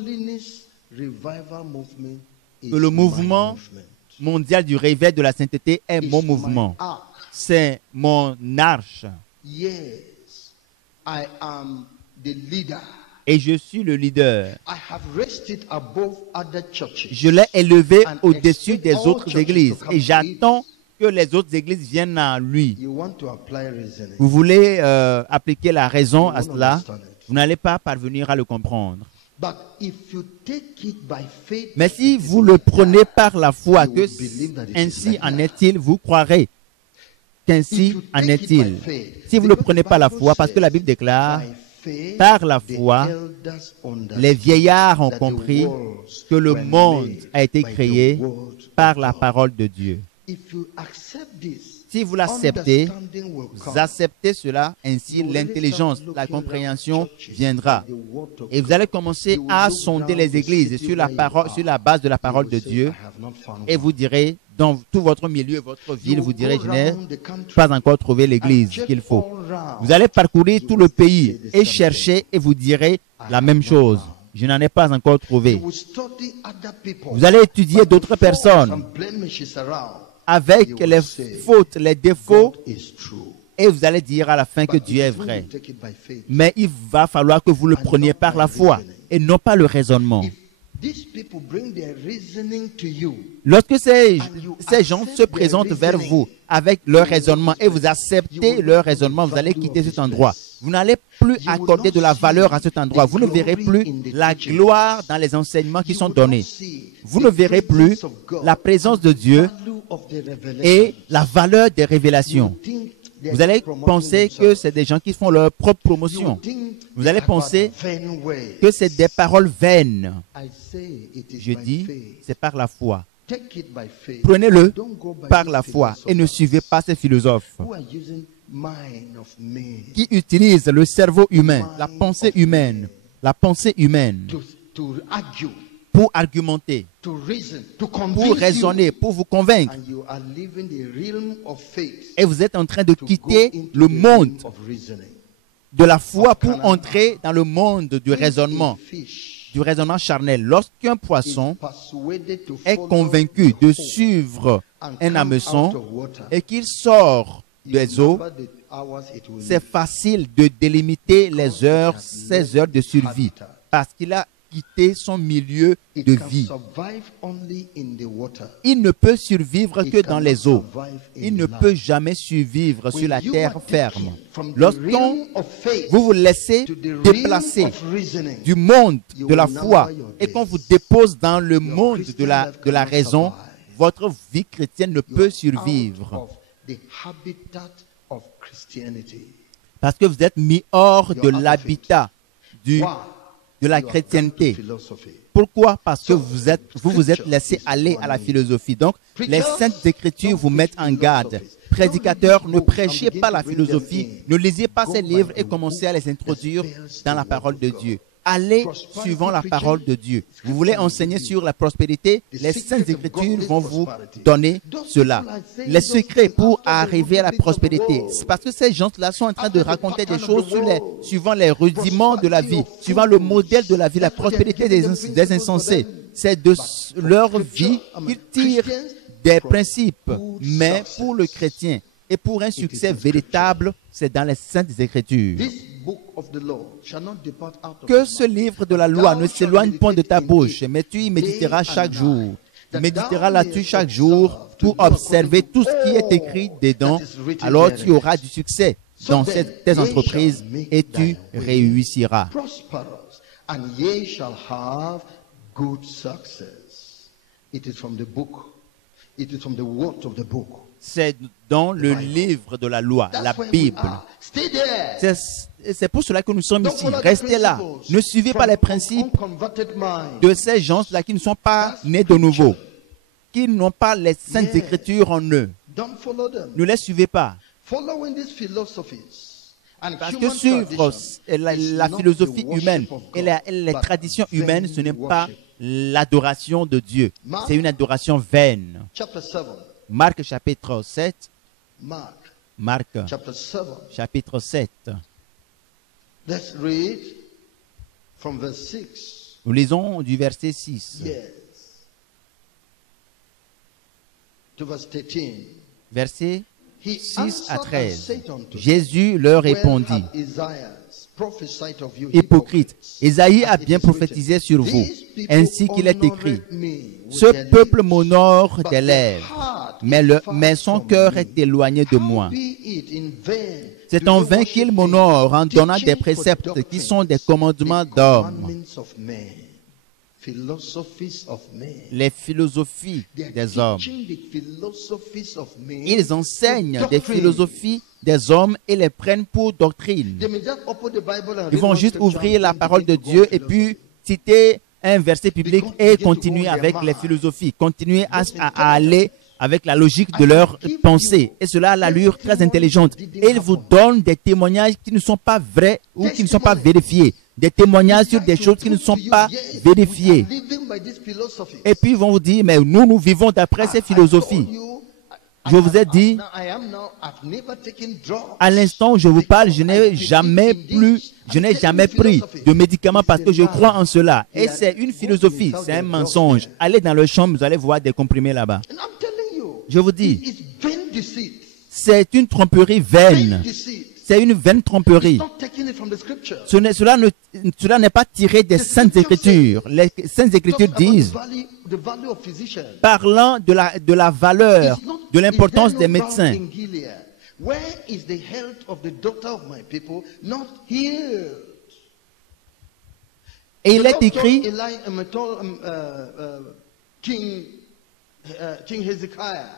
que le mouvement mondial du réveil de la sainteté est mon mouvement. C'est mon arche. Et je suis le leader. Je l'ai élevé au-dessus des autres églises. Et j'attends que les autres églises viennent à lui. Vous voulez appliquer la raison à cela, vous n'allez pas parvenir à le comprendre. Mais si vous le prenez par la foi, que ainsi en est-il, vous croirez qu'ainsi en est-il. Si vous ne le prenez pas la foi, parce que la Bible déclare, par la foi, les vieillards ont compris que le monde a été créé par la parole de Dieu. Si vous l'acceptez, vous acceptez cela, ainsi l'intelligence, la compréhension viendra. Et vous allez commencer à sonder les églises sur la base de la parole de Dieu. Et vous direz, dans tout votre milieu, votre ville, vous direz, je n'ai pas encore trouvé l'église qu'il faut. Vous allez parcourir tout le pays et chercher et vous direz la même chose. Je n'en ai pas encore trouvé. Vous allez étudier d'autres personnes avec les fautes, les défauts, et vous allez dire à la fin que Dieu est vrai. Mais il va falloir que vous le preniez par la foi et non pas le raisonnement. Lorsque ces gens se présentent vers vous avec leur raisonnement et vous acceptez leur raisonnement, vous allez quitter cet endroit. Vous n'allez plus accorder de la valeur à cet endroit. Vous ne verrez plus la gloire dans les enseignements qui sont donnés. Vous ne verrez plus la présence de Dieu et la valeur des révélations. Vous allez penser que c'est des gens qui font leur propre promotion. Vous allez penser que c'est des paroles vaines. Je dis, c'est par la foi. Prenez-le par la foi et ne suivez pas ces philosophes qui utilisent le cerveau humain, la pensée humaine pour argumenter, pour raisonner, pour vous convaincre. Et vous êtes en train de quitter le monde de la foi pour entrer dans le monde du raisonnement charnel. Lorsqu'un poisson est convaincu de suivre un hameçon et qu'il sort des eaux, c'est facile de délimiter ses heures de survie parce qu'il a quitté son milieu de vie. Il ne peut survivre que dans les eaux. Il ne peut jamais survivre sur la terre ferme. Lorsqu'on vous laissez déplacer du monde de la foi et qu'on vous dépose dans le monde de la raison, votre vie chrétienne ne peut survivre. Parce que vous êtes mis hors de l'habitat de la chrétienté. Pourquoi? Parce que vous vous êtes laissé aller à la philosophie. Donc, les Saintes Écritures vous mettent en garde. Prédicateurs, ne prêchez pas la philosophie, ne lisez pas ces livres et commencez à les introduire dans la parole de Dieu. Allez suivant la parole de Dieu. Vous voulez enseigner sur la prospérité? Les Saintes Écritures vont vous donner cela. Les secrets pour arriver à la prospérité. C'est parce que ces gens-là sont en train de raconter des choses suivant les rudiments de la vie, suivant le modèle de la vie, la prospérité des insensés. C'est de leur vie qu'ils tirent des principes, mais pour le chrétien et pour un succès véritable, c'est dans les Saintes Écritures. Que ce livre de la loi ne s'éloigne point de ta bouche, mais tu y méditeras chaque jour. Méditeras là-dessus chaque jour pour observer tout ce qui est écrit dedans. Alors tu auras du succès dans tes entreprises et tu réussiras. And ye shall have good success. It is from the book. It is from the words of the book. C'est dans le livre de la loi, la Bible. C'est pour cela que nous sommes ici. Restez là. Ne suivez pas les principes de ces gens-là qui ne sont pas nés de nouveau, qui n'ont pas les Saintes Écritures en eux. Ne les suivez pas. Parce que suivre la philosophie humaine et les traditions humaines, ce n'est pas l'adoration de Dieu. C'est une adoration vaine. Marc chapitre 7. Marc chapitre 7. Nous lisons du verset 6. Verset 6 à 13. Jésus leur répondit: Hypocrite, Ésaïe a bien prophétisé sur vous, ainsi qu'il est écrit: ce peuple m'honore des lèvres, mais son cœur est éloigné de moi. C'est en vain qu'il m'honore en donnant des préceptes qui sont des commandements d'hommes. Les philosophies des hommes. Ils enseignent des philosophies des hommes et les prennent pour doctrine. Ils vont juste ouvrir la parole de Dieu et puis citer un verset biblique et continuer avec les philosophies, continuer à aller avec la logique de leur pensée. Et cela a l'allure très intelligente. Et ils vous donnent des témoignages qui ne sont pas vrais ou qui ne sont pas vérifiés. Des témoignages sur des choses qui ne sont pas vérifiées. Et puis ils vont vous dire, mais nous vivons d'après ces philosophies. Je vous ai dit, à l'instant où je vous parle, je n'ai jamais pris de médicaments parce que je crois en cela. Et c'est une philosophie, c'est un mensonge. Allez dans le champ, vous allez voir des comprimés là-bas. Je vous dis, c'est une tromperie vaine. C'est une vaine tromperie. Cela n'est pas tiré des Saintes Écritures. Les Saintes Écritures disent, parlant de la valeur, de l'importance des médecins. Et il est écrit,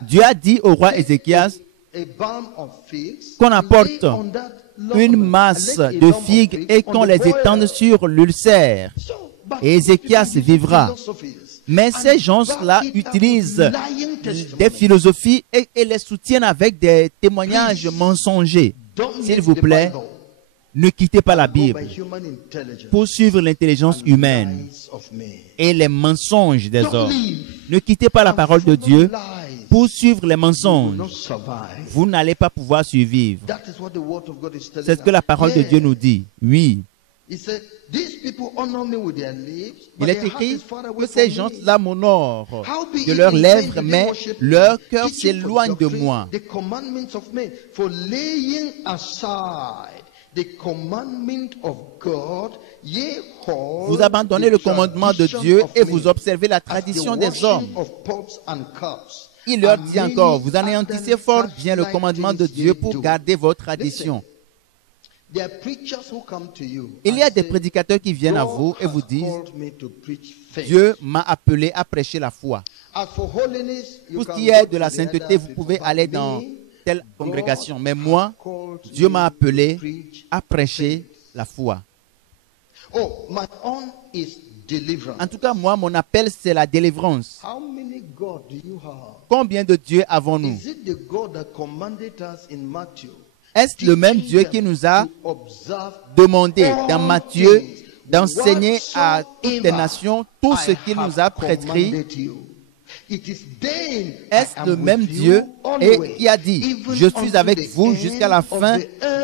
Dieu a dit au roi Ézéchias qu'on apporte une masse de figues et qu'on les étende sur l'ulcère. Et Ézéchias vivra. Mais ces gens-là utilisent des philosophies et les soutiennent avec des témoignages mensongers. S'il vous plaît, ne quittez pas la Bible pour suivre l'intelligence humaine et les mensonges des hommes. Ne quittez pas la parole de Dieu pour suivre les mensonges. Vous n'allez pas pouvoir survivre. C'est ce que la parole de Dieu nous dit. Oui. Il est écrit que ces gens-là m'honorent de leurs lèvres, mais leur cœur s'éloigne de moi. Vous abandonnez le commandement de Dieu et vous observez la tradition des hommes. Il leur dit encore, vous anéantissez fort bien le commandement de Dieu pour garder vos traditions. Il y a des prédicateurs qui viennent à vous et vous disent, Dieu m'a appelé à prêcher la foi. Pour ce qui est de la sainteté, vous pouvez aller dans telle congrégation. Mais moi, Dieu m'a appelé à prêcher la foi. En tout cas, moi, mon appel, c'est la délivrance. Combien de dieux avons-nous? Est-ce le même Dieu qui nous a demandé dans Matthieu d'enseigner à toutes les nations tout ce qu'il nous a prescrit? Est-ce le même Dieu et qui a dit, je suis avec vous jusqu'à la fin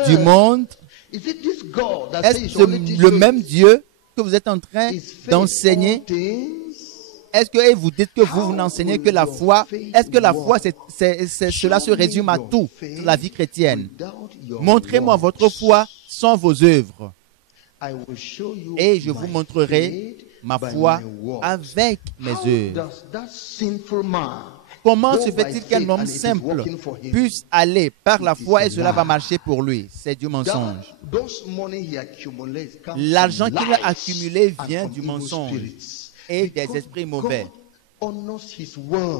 du monde? Est-ce le même Dieu que vous êtes en train d'enseigner? Est-ce que vous dites que vous n'enseignez que la foi? Est-ce que la foi, cela se résume à tout, la vie chrétienne? Montrez-moi votre foi sans vos œuvres. Et je vous montrerai ma foi avec mes œuvres. Comment se fait-il qu'un homme simple puisse aller par la foi et cela va marcher pour lui? C'est du mensonge. L'argent qu'il a accumulé vient du mensonge et des esprits mauvais.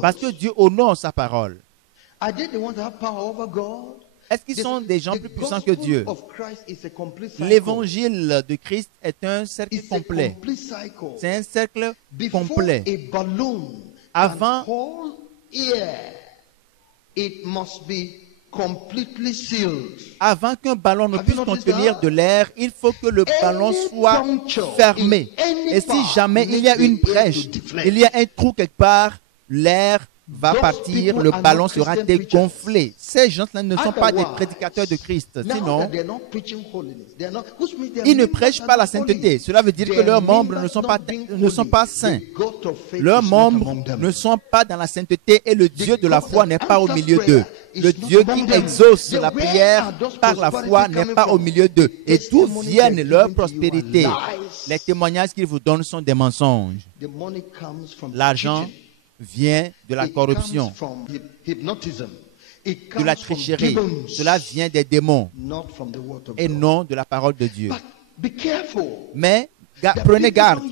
Parce que Dieu honore sa parole. Est-ce qu'ils sont des gens plus puissants que Dieu? L'évangile de Christ est un cercle complet. C'est un cercle complet. Avant, avant qu'un ballon ne puisse contenir de l'air, il faut que le ballon soit fermé. Et si jamais il y a une brèche, il y a un trou quelque part, l'air va partir, le ballon sera dégonflé. Ces gens-là ne sont pas des prédicateurs de Christ. Sinon, ils ne prêchent pas la sainteté. Cela veut dire que leurs membres ne sont pas saints. Leurs membres ne sont pas dans la sainteté et le Dieu de la foi n'est pas au milieu d'eux. Le Dieu qui exauce la prière par la foi n'est pas au milieu d'eux. Et d'où viennent leur prospérité? Les témoignages qu'ils vous donnent sont des mensonges. L'argent vient de la corruption, de la tricherie. Cela vient des démons et non de la parole de Dieu. Mais prenez garde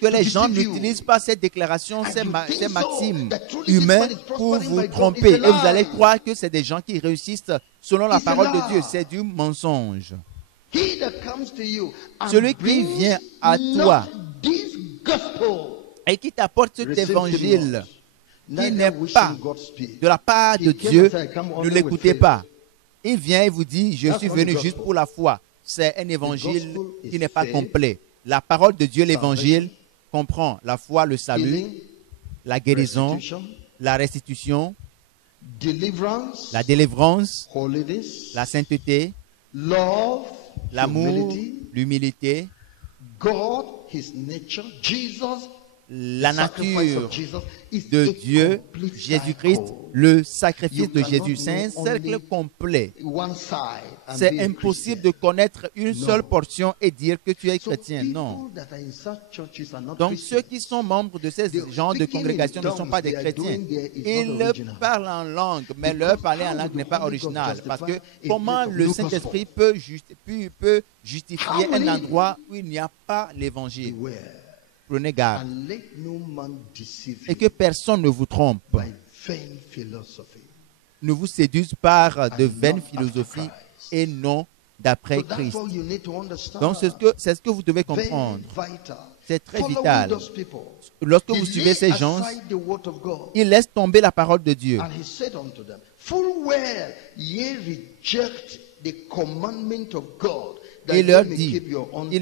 que les gens n'utilisent pas ces déclarations, ces maximes humaines pour vous tromper. Et vous allez croire que c'est des gens qui réussissent selon la parole de Dieu. C'est du mensonge. Celui qui vient à toi et qui t'apporte cet évangile qui n'est pas de la part de Dieu, ne l'écoutez pas. Il vient et vous dit, je suis venu juste pour la foi. C'est un évangile qui n'est pas complet. La parole de Dieu, l'évangile, comprend la foi, le salut, la guérison, la restitution, la délivrance, la sainteté, l'amour, l'humilité, la nature de Dieu, Jésus-Christ, le sacrifice de Jésus. C'est un cercle complet. C'est impossible de connaître une seule portion et dire que tu es chrétien. Non. Donc ceux qui sont membres de ces genres de congrégations ne sont pas des chrétiens. Ils parlent en langue, mais leur parler en langue n'est pas original. Parce que comment le Saint-Esprit peut justifier un endroit où il n'y a pas l'évangile? Prenez garde. Et que personne ne vous trompe. Ne vous séduise par de vaines philosophies et non d'après Christ. Donc c'est ce que vous devez comprendre. C'est très vital. Lorsque vous suivez ces gens, ils laissent tomber la parole de Dieu. Il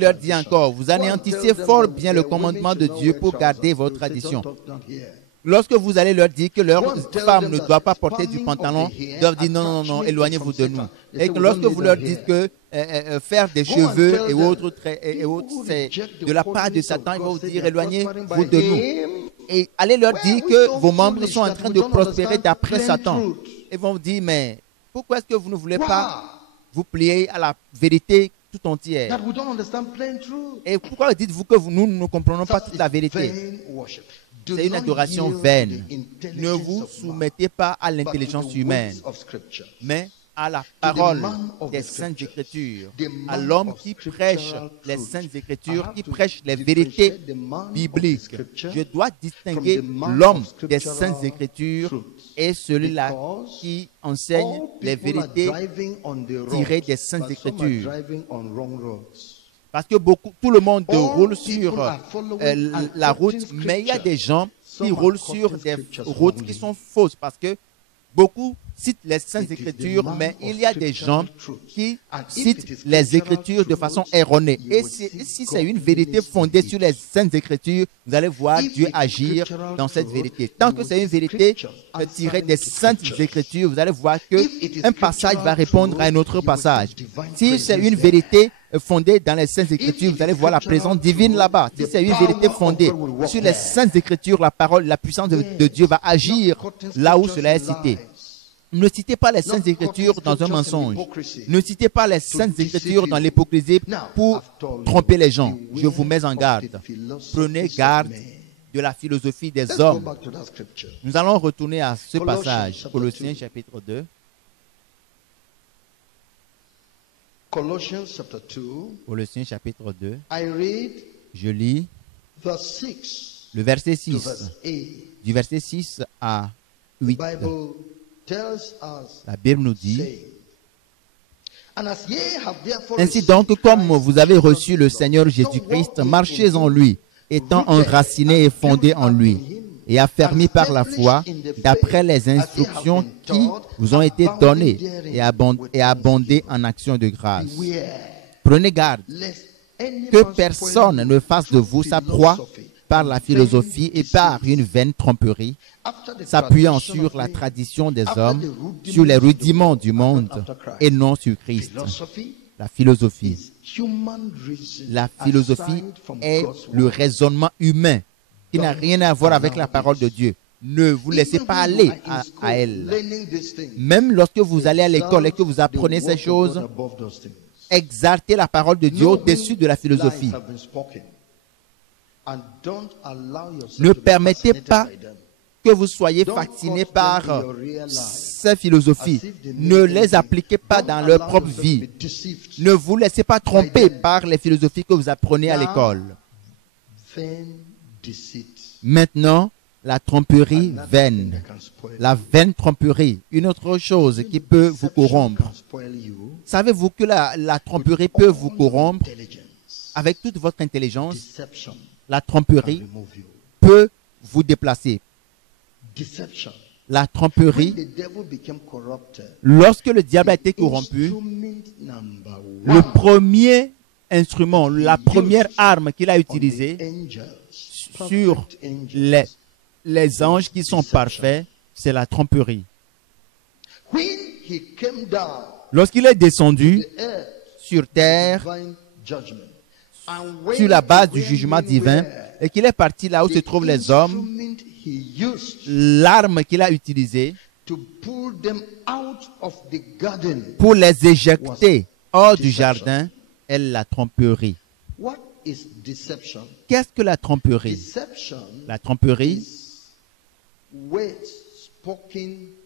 leur dit encore, vous anéantissez fort bien le commandement de Dieu pour garder votre tradition. Lorsque vous allez leur dire que leur femme ne doit pas porter du pantalon, ils doivent dire non, éloignez-vous de nous. Et que lorsque vous leur dites que faire des cheveux et autres, c'est de la part de Satan, ils vont vous dire éloignez-vous de nous. Et allez leur dire que vos membres sont en train de prospérer d'après Satan. Ils vont vous dire, mais pourquoi est-ce que vous ne voulez pas vous plier à la vérité tout entière? Et pourquoi dites-vous que nous ne comprenons pas toute la vérité? C'est une adoration vaine. Ne vous soumettez pas à l'intelligence humaine, mais à la parole des Saintes Écritures, à l'homme qui prêche les Saintes Écritures, qui prêche les vérités bibliques. Je dois distinguer l'homme des Saintes Écritures et celui-là qui enseigne les vérités tirées des Saintes Écritures. Parce que tout le monde roule sur la route, mais il y a des gens qui roulent sur des routes qui sont fausses parce que beaucoup citent les Saintes Écritures, mais il y a des gens qui citent les Écritures de façon erronée. Et si c'est une vérité fondée sur les Saintes Écritures, vous allez voir Dieu agir dans cette vérité. Tant que c'est une vérité tirée des Saintes Écritures, vous allez voir qu'un passage va répondre à un autre passage. Si c'est une vérité fondée dans les Saintes Écritures, vous allez voir la présence divine là-bas. Si c'est une vérité fondée sur les Saintes Écritures, la parole, la puissance de Dieu va agir là où cela est cité. Ne citez pas les Saintes Écritures dans un mensonge. Ne citez pas les Saintes Écritures dans l'hypocrisie pour tromper les gens. Je vous mets en garde. Prenez garde de la philosophie des hommes. Nous allons retourner à ce passage, Colossiens chapitre 2. Colossiens chapitre 2. Je lis le verset 6. Du verset 6 à 8. La Bible nous dit: ainsi donc, comme vous avez reçu le Seigneur Jésus-Christ, marchez en lui, étant enracinés et fondés en lui, et affermis par la foi, d'après les instructions qui vous ont été données, et abondez en actions de grâce. Prenez garde que personne ne fasse de vous sa proie par la philosophie et par une vaine tromperie, s'appuyant sur la tradition des hommes, sur les rudiments du monde et non sur Christ. La philosophie. La philosophie est le raisonnement humain qui n'a rien à voir avec la parole de Dieu. Ne vous laissez pas aller à elle. Même lorsque vous allez à l'école et que vous apprenez ces choses, exaltez la parole de Dieu au-dessus de la philosophie. Ne permettez pas que vous soyez fascinés par ces philosophies. Ne les appliquez pas dans leur propre vie. Ne vous laissez pas tromper par les philosophies que vous apprenez à l'école. Maintenant, la tromperie vaine. La vaine tromperie. Une autre chose qui peut vous corrompre. Savez-vous que la tromperie peut vous corrompre avec toute votre intelligence? La tromperie peut vous déplacer. La tromperie, lorsque le diable a été corrompu, le premier instrument, la première arme qu'il a utilisée sur les anges qui sont parfaits, c'est la tromperie. Lorsqu'il est descendu sur terre, sur la base du jugement divin, et qu'il est parti là où se trouvent les hommes, l'arme qu'il a utilisée pour les éjecter hors du jardin est la tromperie. Qu'est-ce que la tromperie? La tromperie,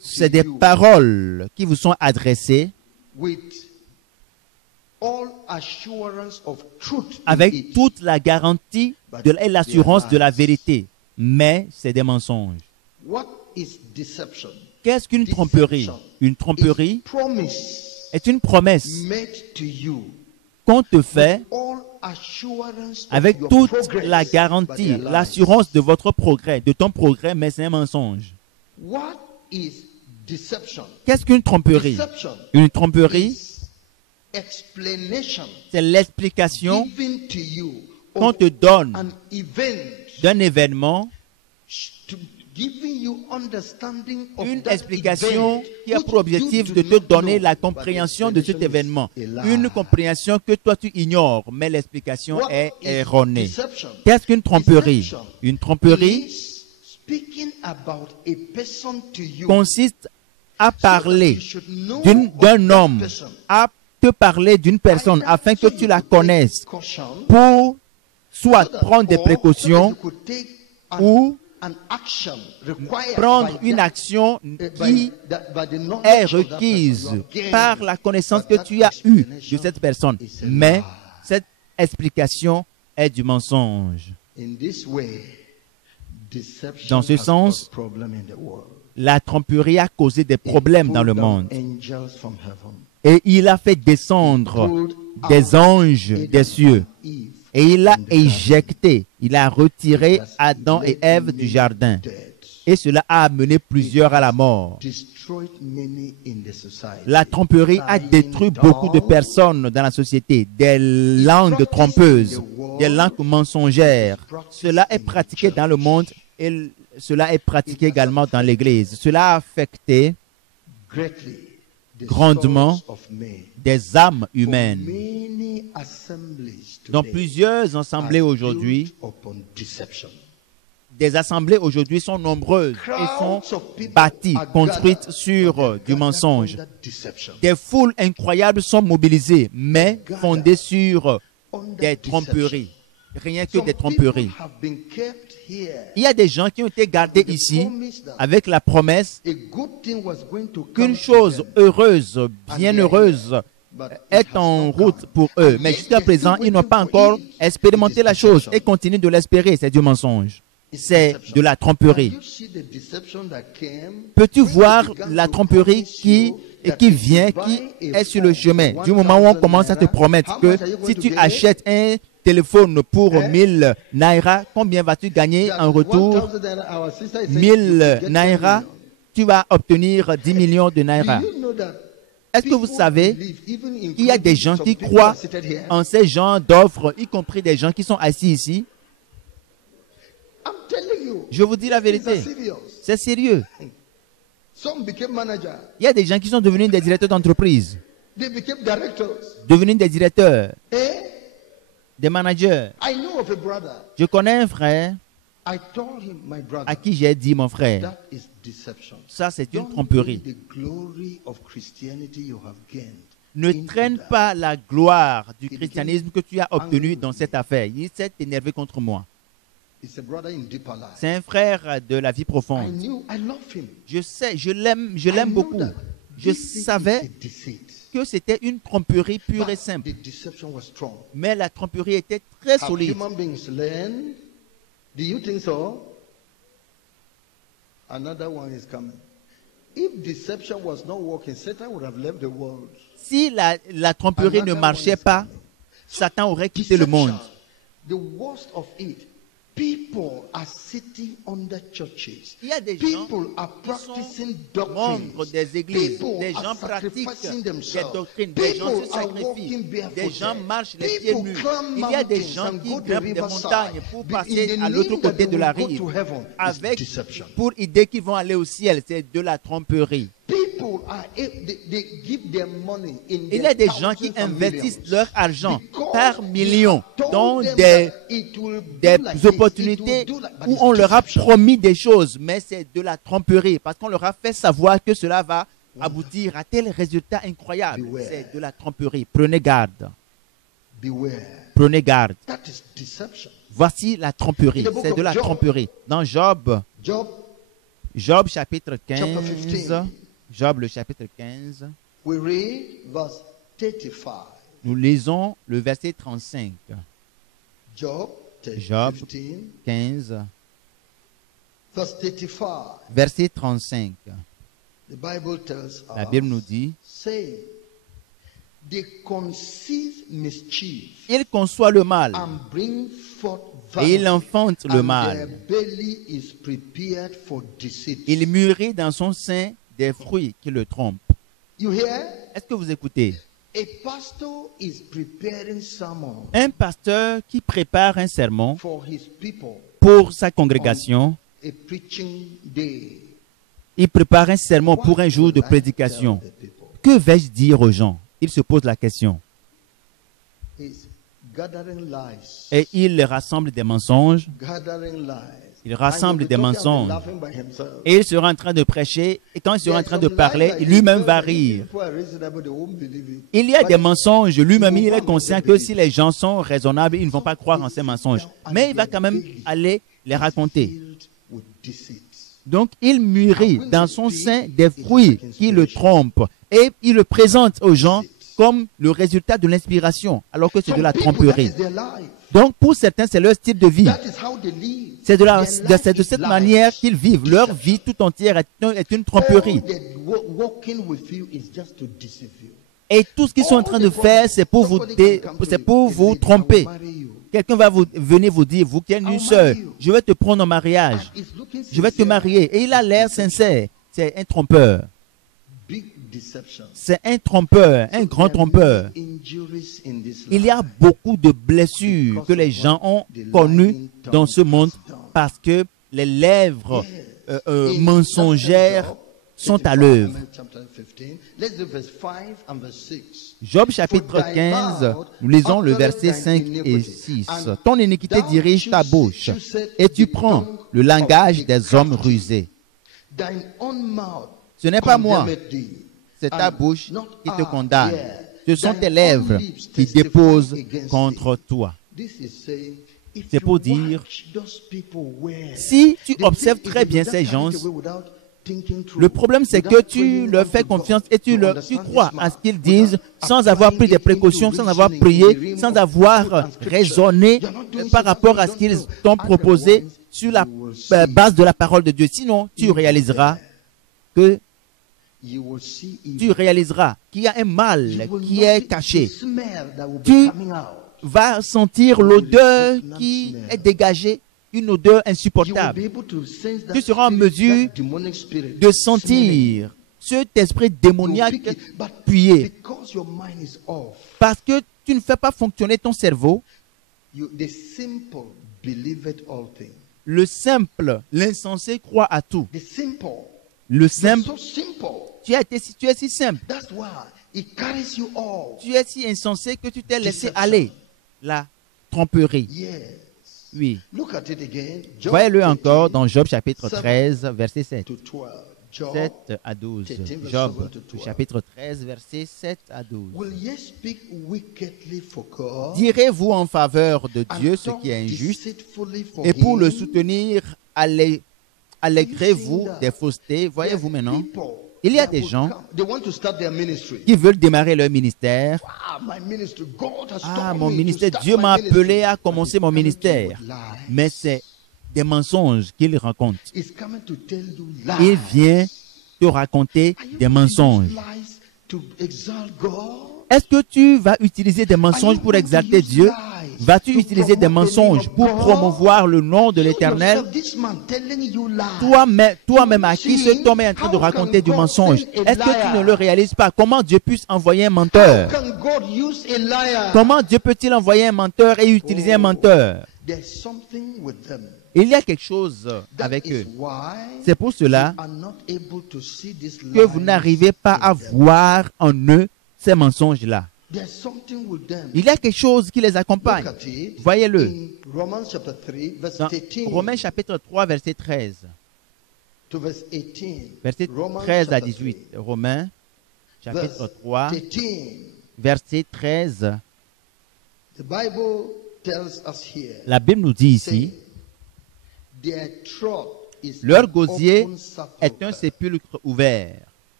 c'est des paroles qui vous sont adressées avec toute la garantie et l'assurance de la vérité, mais c'est des mensonges. Qu'est-ce qu'une tromperie? Une tromperie est une promesse qu'on te fait avec toute la garantie, l'assurance de votre progrès, de ton progrès, mais c'est un mensonge. Qu'est-ce qu'une tromperie? Une tromperie, c'est l'explication qu'on te donne d'un événement, une explication qui a pour objectif de te donner la compréhension de cet événement. Une compréhension que toi tu ignores, mais l'explication est erronée. Qu'est-ce qu'une tromperie? Une tromperie consiste à parler d'un homme, à te parler d'une personne afin que tu la connaisses pour soit prendre des précautions ou prendre une action qui est requise par la connaissance que tu as eue de cette personne. Mais cette explication est du mensonge. Dans ce sens, la tromperie a causé des problèmes dans le monde. Et il a fait descendre des anges des cieux. Et il a éjecté, il a retiré Adam et Ève du jardin. Et cela a amené plusieurs à la mort. Destroyed many in the society. La tromperie a détruit beaucoup de personnes dans la société. Des langues trompeuses, des langues mensongères. Cela est pratiqué dans le monde et cela est pratiqué également dans l'Église. Cela a affecté Greatly the grandement souls of men. des âmes humaines. Many assemblies Dans today plusieurs assemblées are aujourd'hui, built upon deception. des assemblées aujourd'hui sont nombreuses et sont Crowds of people bâties, are construites gathered, sur but du gathered mensonge. under deception. Des foules incroyables sont mobilisées, mais fondées sur des tromperies. Rien que Some des people tromperies. have been kept here. Il y a des gens qui ont été gardés ici avec la promesse A good thing was going to come qu'une to chose them, heureuse, bienheureuse, but it est has en not route come. pour eux. Mais jusqu'à présent, ils n'ont pas encore expérimenté la chose et continuent de l'espérer. C'est du mensonge. C'est de la Can tromperie. you see the deception that came Peux-tu when voir they began la to tromperie promise qui, you et that qui if you vient, buy qui a est sur le phone chemin? for Du moment où on 1,000 commence à te naira, promettre how que much are you going si to tu get? achètes un téléphone pour 1000 naira, combien vas-tu gagner en retour? 1,000 naira, our sister is saying you 1000 could get 10 naira, million. tu vas obtenir 10 millions de naira. Do you know that Est-ce que vous people savez believe, even qu'il y a des including gens some qui people croient are seated here? en ces genres d'offres, y compris des gens qui sont assis ici? I'm telling you, Je vous dis la things are vérité. serious. C'est sérieux. Some became managers, Il y a des gens qui sont devenus des directeurs d'entreprise, they became directors. devenus des directeurs, Eh? des managers. I know of a brother. Je connais un frère I told him, my brother, à qui j'ai dit, mon frère, that is deception. ça c'est une Don't tromperie. bring the glory of Christianity you have gained Ne into traîne that. pas la gloire du christianisme que tu as obtenu dans cette affaire. Il s'est énervé contre moi. It's a brother in deeper life. C'est un frère de la vie I profonde. knew, I love him. Je sais, je l'aime I know beaucoup. that Je this thing is savais a deceit. que c'était une tromperie pure et But simple. the deception was strong. Mais la tromperie était très Have solide. human beings learned? Do you think so? Another one is coming. If deception was not working, Satan would have left the world. Si la tromperie ne marchait pas, Satan aurait quitté le monde. The worst of it, people are sitting under churches. Il y a des gens People are qui sont practicing membres doctrines. des églises, People des are gens pratiquent sacrificing des themselves. doctrines, des gens People se are sacrifient, walking des barefooted. gens marchent les pieds People nus. climb Il y a des mountains gens and qui go to grimpent des riverside. montagnes pour In passer the à l'autre name that côté they de la will go rive, to heaven is avec deception. pour idée qu'ils vont aller au ciel. C'est de la tromperie. People are they give their money in Il y a des gens qui investissent leur argent par millions dans des opportunités où on leur a promis des choses, mais c'est de la tromperie parce qu'on leur a fait savoir que cela va aboutir à tel résultat incroyable. C'est de la tromperie. Prenez garde. Beware. Prenez garde. That is deception. Voici la tromperie. C'est de la tromperie. Dans Job, Job chapitre 15, Chapter 15. Job le chapitre 15, we read verse 35. nous lisons le verset 35. Job Job 15 15, verse 35. verset 35. The Bible tells La us, Bible nous dit, saying, they conceive mischief il conçoit le mal and bring forth et il vanity, enfante le and mal. their belly is prepared for deceit. Il mûrit dans son sein des fruits qui le trompent. You hear? Est-ce que vous écoutez? A pastor is preparing sermon Un pasteur qui prépare un sermon for his people pour sa congrégation, a preaching day. il prépare un sermon pour un jour de prédication. Tell the people. Que vais-je dire aux gens? Il se pose la question. He's gathering lies. Et il rassemble des mensonges, Gathering lies. il rassemble And des he'll be talking and mensonges. laughing by himself. Et il sera en train de prêcher, et quand il sera en train de parler, lui-même va rire. Il y a des mensonges, lui-même il est conscient que si les gens sont raisonnables, ils ne vont pas croire en ces mensonges. Mais il va quand même aller les raconter. Donc il mûrit dans son sein des fruits qui le trompent et il le présente aux gens comme le résultat de l'inspiration, alors que c'est de la tromperie. Donc pour certains, c'est leur style de vie. C'est de cette manière qu'ils vivent. Leur vie tout entière est une tromperie. Et tout ce qu'ils sont en train de faire, c'est pour vous tromper. Quelqu'un va venir vous dire, vous qui êtes une sœur, je vais te prendre en mariage. Je vais te marier. Et il a l'air sincère. C'est un trompeur. C'est un trompeur, un grand trompeur. Il y a beaucoup de blessures que les gens ont connues dans ce monde parce que les lèvres mensongères sont à l'œuvre. Job chapitre 15, nous lisons le verset 5 et 6. Ton iniquité dirige ta bouche et tu prends le langage des hommes rusés. Ce n'est pas moi, c'est ta bouche qui te condamne. Ce sont tes lèvres qui déposent contre toi. C'est pour dire, si tu observes très bien ces gens, le problème c'est que tu leur fais confiance et tu crois à ce qu'ils disent sans avoir pris des précautions, sans avoir prié, sans avoir raisonné par rapport à ce qu'ils t'ont proposé sur la base de la parole de Dieu. Sinon, tu réaliseras qu'il y a un mal qui est caché. Tu vas sentir l'odeur qui est dégagée, une odeur insupportable. Tu seras en mesure de sentir cet esprit démoniaque puer. Parce que tu ne fais pas fonctionner ton cerveau. Le simple, l'insensé croit à tout. Le simple, tu es si simple. Tu es si insensé que tu t'es laissé aller. La tromperie. Oui. Voyez-le encore dans Job chapitre 13, verset 7. 7 à 12. Job chapitre 13, verset 7 à 12. Direz-vous en faveur de Dieu ce qui est injuste et pour le soutenir, allégrez-vous des faussetés. Voyez-vous maintenant, il y a des gens qui veulent démarrer leur ministère. Ah, mon ministère, Dieu m'a appelé à commencer mon ministère. Mais c'est des mensonges qu'il raconte. Il vient te raconter des mensonges. Est-ce que tu vas utiliser des mensonges pour exalter Dieu? Vas-tu utiliser des mensonges pour promouvoir le nom de l'Éternel? Toi-même à qui cet homme est en train de raconter du mensonge, est-ce que tu ne le réalises pas? Comment Dieu puisse envoyer un menteur? Comment Dieu peut-il envoyer un menteur et utiliser un menteur? Il y a quelque chose avec eux. C'est pour cela que vous n'arrivez pas à voir en eux ces mensonges-là. Il y a quelque chose qui les accompagne. Voyez-le. Dans Romains chapitre 3, verset 13. Verset 13 à 18. Romains chapitre 3, verset 13. La Bible nous dit ici, leur gosier est un sépulcre ouvert.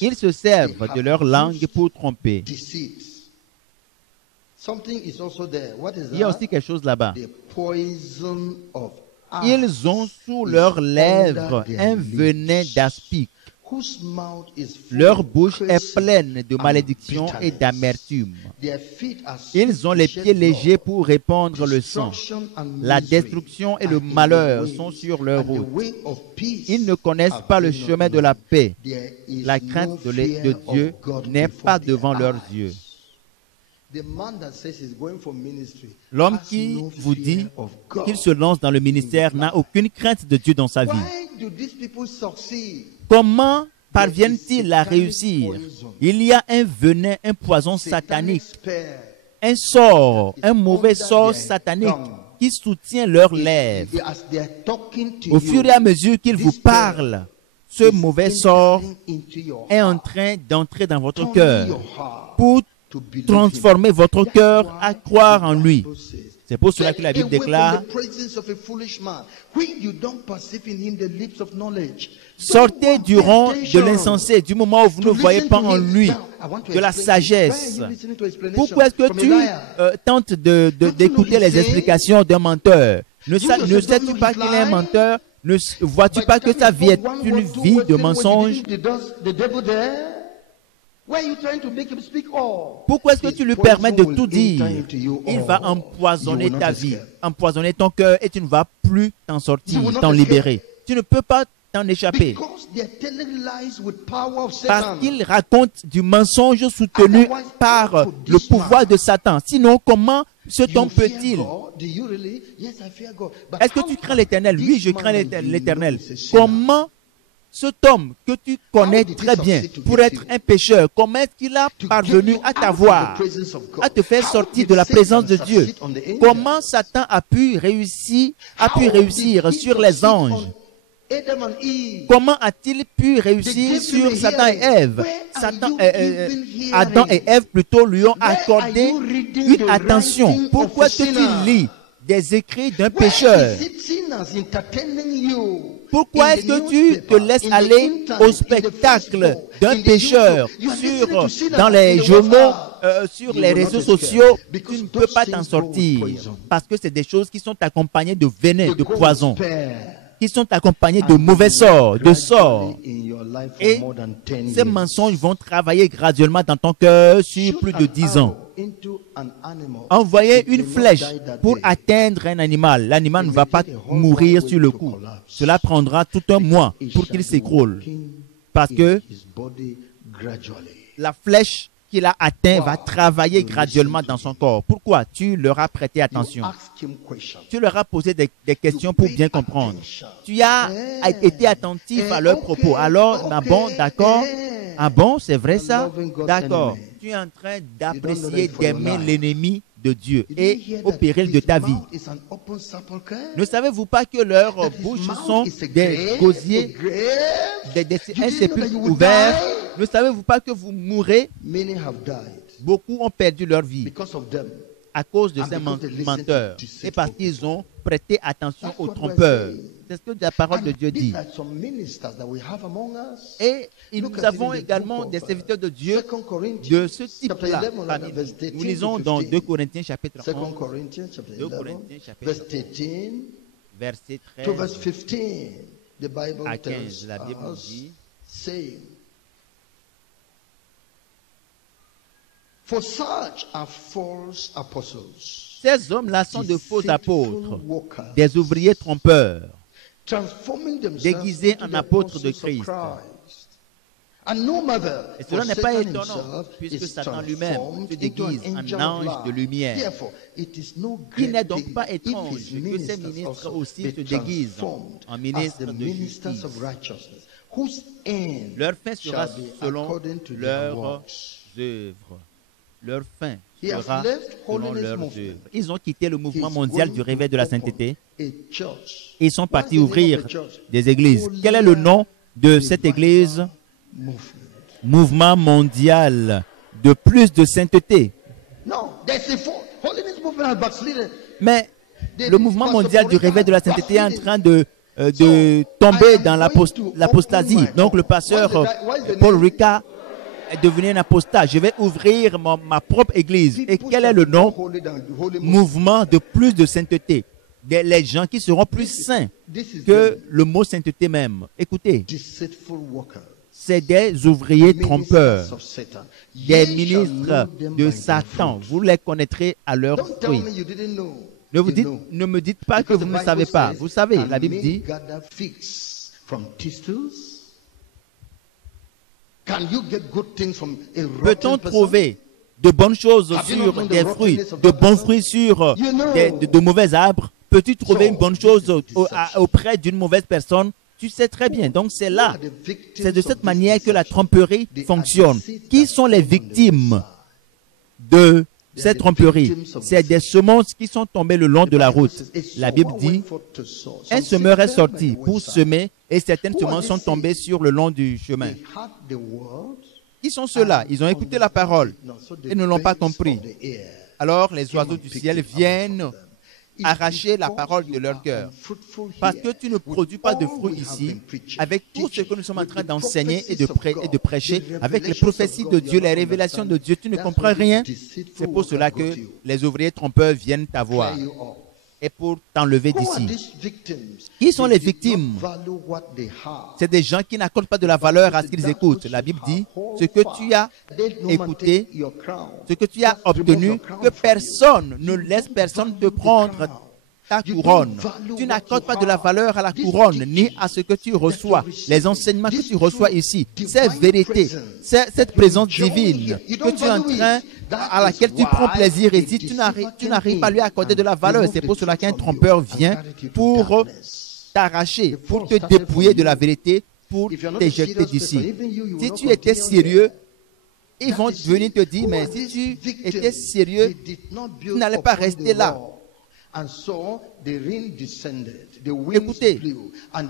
Ils se servent de leur langue pour tromper. Il y a aussi quelque chose là-bas. Ils ont sous leurs lèvres un venin d'aspic. Leur bouche est pleine de malédiction et d'amertume. Ils ont les pieds légers pour répandre le sang. La destruction et le malheur sont sur leur route. Ils ne connaissent pas le chemin de la paix. La crainte de Dieu n'est pas devant leurs yeux. L'homme qui vous dit qu'il se lance dans le ministère n'a aucune crainte de Dieu dans sa vie. Comment parviennent-ils à réussir? Il y a un venin, un poison satanique, un sort, un mauvais sort satanique qui soutient leurs lèvres. Au fur et à mesure qu'ils vous parlent, ce mauvais sort est en train d'entrer dans votre cœur pour transformer votre cœur à croire en lui. C'est pour cela que la Bible déclare: sortez du rang de l'insensé, du moment où vous ne voyez pas en lui de la sagesse. Pourquoi est-ce que tu tentes d'écouter les explications d'un menteur? Ne sais-tu pas qu'il est un menteur? Ne vois-tu pas que sa vie est une vie de mensonge? Pourquoi est-ce que tu lui permets de tout dire? Il va empoisonner ta vie, empoisonner ton cœur et tu ne vas plus t'en sortir, t'en libérer. Tu ne peux pas t'en échapper. Parce qu'il raconte du mensonge soutenu par le pouvoir de Satan. Sinon, comment cet homme peut-il? Est-ce que tu crains l'Éternel? Oui, je crains l'Éternel. Comment cet homme que tu connais très bien, pour être un pécheur, comment est-ce qu'il a parvenu à t'avoir, à te faire sortir de la présence de Dieu? Comment Satan a pu réussir sur les anges? Comment a-t-il pu réussir sur Satan et Ève? Adam et Ève plutôt lui ont accordé une attention. Pourquoi est-ce que tu lis des écrits d'un pécheur? Pourquoi est-ce que tu te laisses aller au spectacle d'un pécheur dans les journaux, sur les réseaux sociaux? Tu ne peux pas t'en sortir parce que c'est des choses qui sont accompagnées de venin, de poison, qui sont accompagnés de mauvais sorts, de sorts. Et ces mensonges vont travailler graduellement dans ton cœur sur plus de 10 ans. Envoyer une flèche pour atteindre un animal. L'animal ne va pas mourir sur le coup. Cela prendra tout un mois pour qu'il s'écroule. Parce que la flèche qu'il a atteint va travailler graduellement dans son corps. Pourquoi? Tu leur as prêté attention. Tu leur as posé des questions pour bien comprendre. Tu as été attentif à leurs propos. Alors, ah bon, d'accord? Ah bon, c'est vrai ça? D'accord. Tu es en train d'apprécier, d'aimer l'ennemi de Dieu et au péril de ta vie. Ne savez-vous pas que leurs bouches sont des gosiers, un sépulcre ouvert? Ne savez-vous pas que vous mourrez? Beaucoup ont perdu leur vie à cause de ces menteurs et parce qu'ils ont prêté attention aux trompeurs. C'est ce que la parole de Dieu dit. Et nous avons également des serviteurs de Dieu de ce type-là. Nous lisons dans 2 Corinthiens chapitre 11, 2 Corinthiens chapitre 11, verset 13 à 15. La Bible dit: ces hommes-là sont de faux apôtres, des ouvriers trompeurs, déguisés en apôtres de Christ. Et cela n'est pas étonnant, puisque Satan lui-même se déguise en ange de lumière. Il n'est donc pas étrange que ces ministres aussi se déguisent en ministres de justice. Leur fin sera selon leurs œuvres. Leur fin sera selon leurs œuvres. Ils ont quitté le mouvement mondial du réveil de la sainteté. Ils sont partis ouvrir des églises. Quel est le nom de cette église? Mouvement mondial de plus de sainteté. Mais le mouvement mondial du réveil de la sainteté est en train de tomber dans l'apostasie. Donc le pasteur Paul Ricard est devenu un apostat. Je vais ouvrir ma propre église. Et quel est le nom? Mouvement de plus de sainteté. Les gens qui seront plus saints que le mot sainteté même. Écoutez, c'est des ouvriers trompeurs, des ministres de Satan. Vous les connaîtrez à leurs fruits. Ne me dites pas que vous ne savez pas. Vous savez, la Bible dit: peut-on trouver de bonnes choses sur des fruits, de bons fruits sur de mauvais arbres? Peux-tu trouver une bonne chose auprès d'une mauvaise personne? Tu sais très bien. Donc c'est là, c'est de cette manière que la tromperie fonctionne. Qui sont les victimes de cette tromperie? C'est des semences qui sont tombées le long de la route. La Bible dit: un semeur est sorti pour semer et certaines semences sont tombées sur le long du chemin. Qui sont ceux-là? Ils ont écouté la parole et ne l'ont pas compris. Alors les oiseaux du ciel viennent arracher la parole de leur cœur. Parce que tu ne produis pas de fruits ici, avec tout ce que nous sommes en train d'enseigner et de prêcher, avec les prophéties de Dieu, les révélations de Dieu, tu ne comprends rien. C'est pour cela que les ouvriers trompeurs viennent t'avoir. et pour t'enlever Who are d'ici. these victims? Qui sont They les did not victimes? value what they have. C'est des gens qui n'accordent pas de la valeur à ce qu'ils écoutent. La Bible dit, ce que tu as écouté, ce que tu as obtenu, que personne ne laisse personne te prendre ta couronne. Tu n'accordes pas de la valeur à la couronne, ni à ce que tu reçois. Les enseignements que tu reçois ici, ces vérités, cette présence divine que tu es en train, à laquelle tu prends plaisir ici, tu n'arrives pas à lui accorder de la valeur. C'est pour cela qu'un trompeur vient pour t'arracher, pour te dépouiller de la vérité, pour t'éjecter d'ici. Si tu étais sérieux, ils vont venir te dire, mais si tu étais sérieux, tu n'allais pas rester là. Écoutez,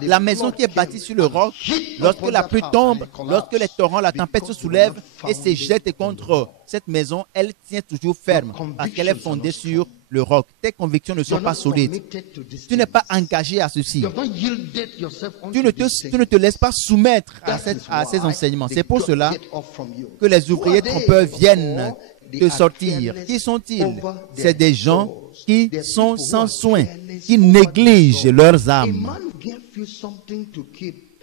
la maison qui est bâtie sur le roc, lorsque la pluie tombe, lorsque les torrents, la tempête se soulève et se jette contre cette maison, elle tient toujours ferme parce qu'elle est fondée sur le roc. Tes convictions ne sont pas solides. Tu n'es pas engagé à ceci. Tu ne te laisses pas soumettre à ces enseignements. C'est pour cela que les ouvriers trompeurs viennent de sortir. Qui sont-ils? C'est des gens qui sont sans soin, qui négligent leurs âmes.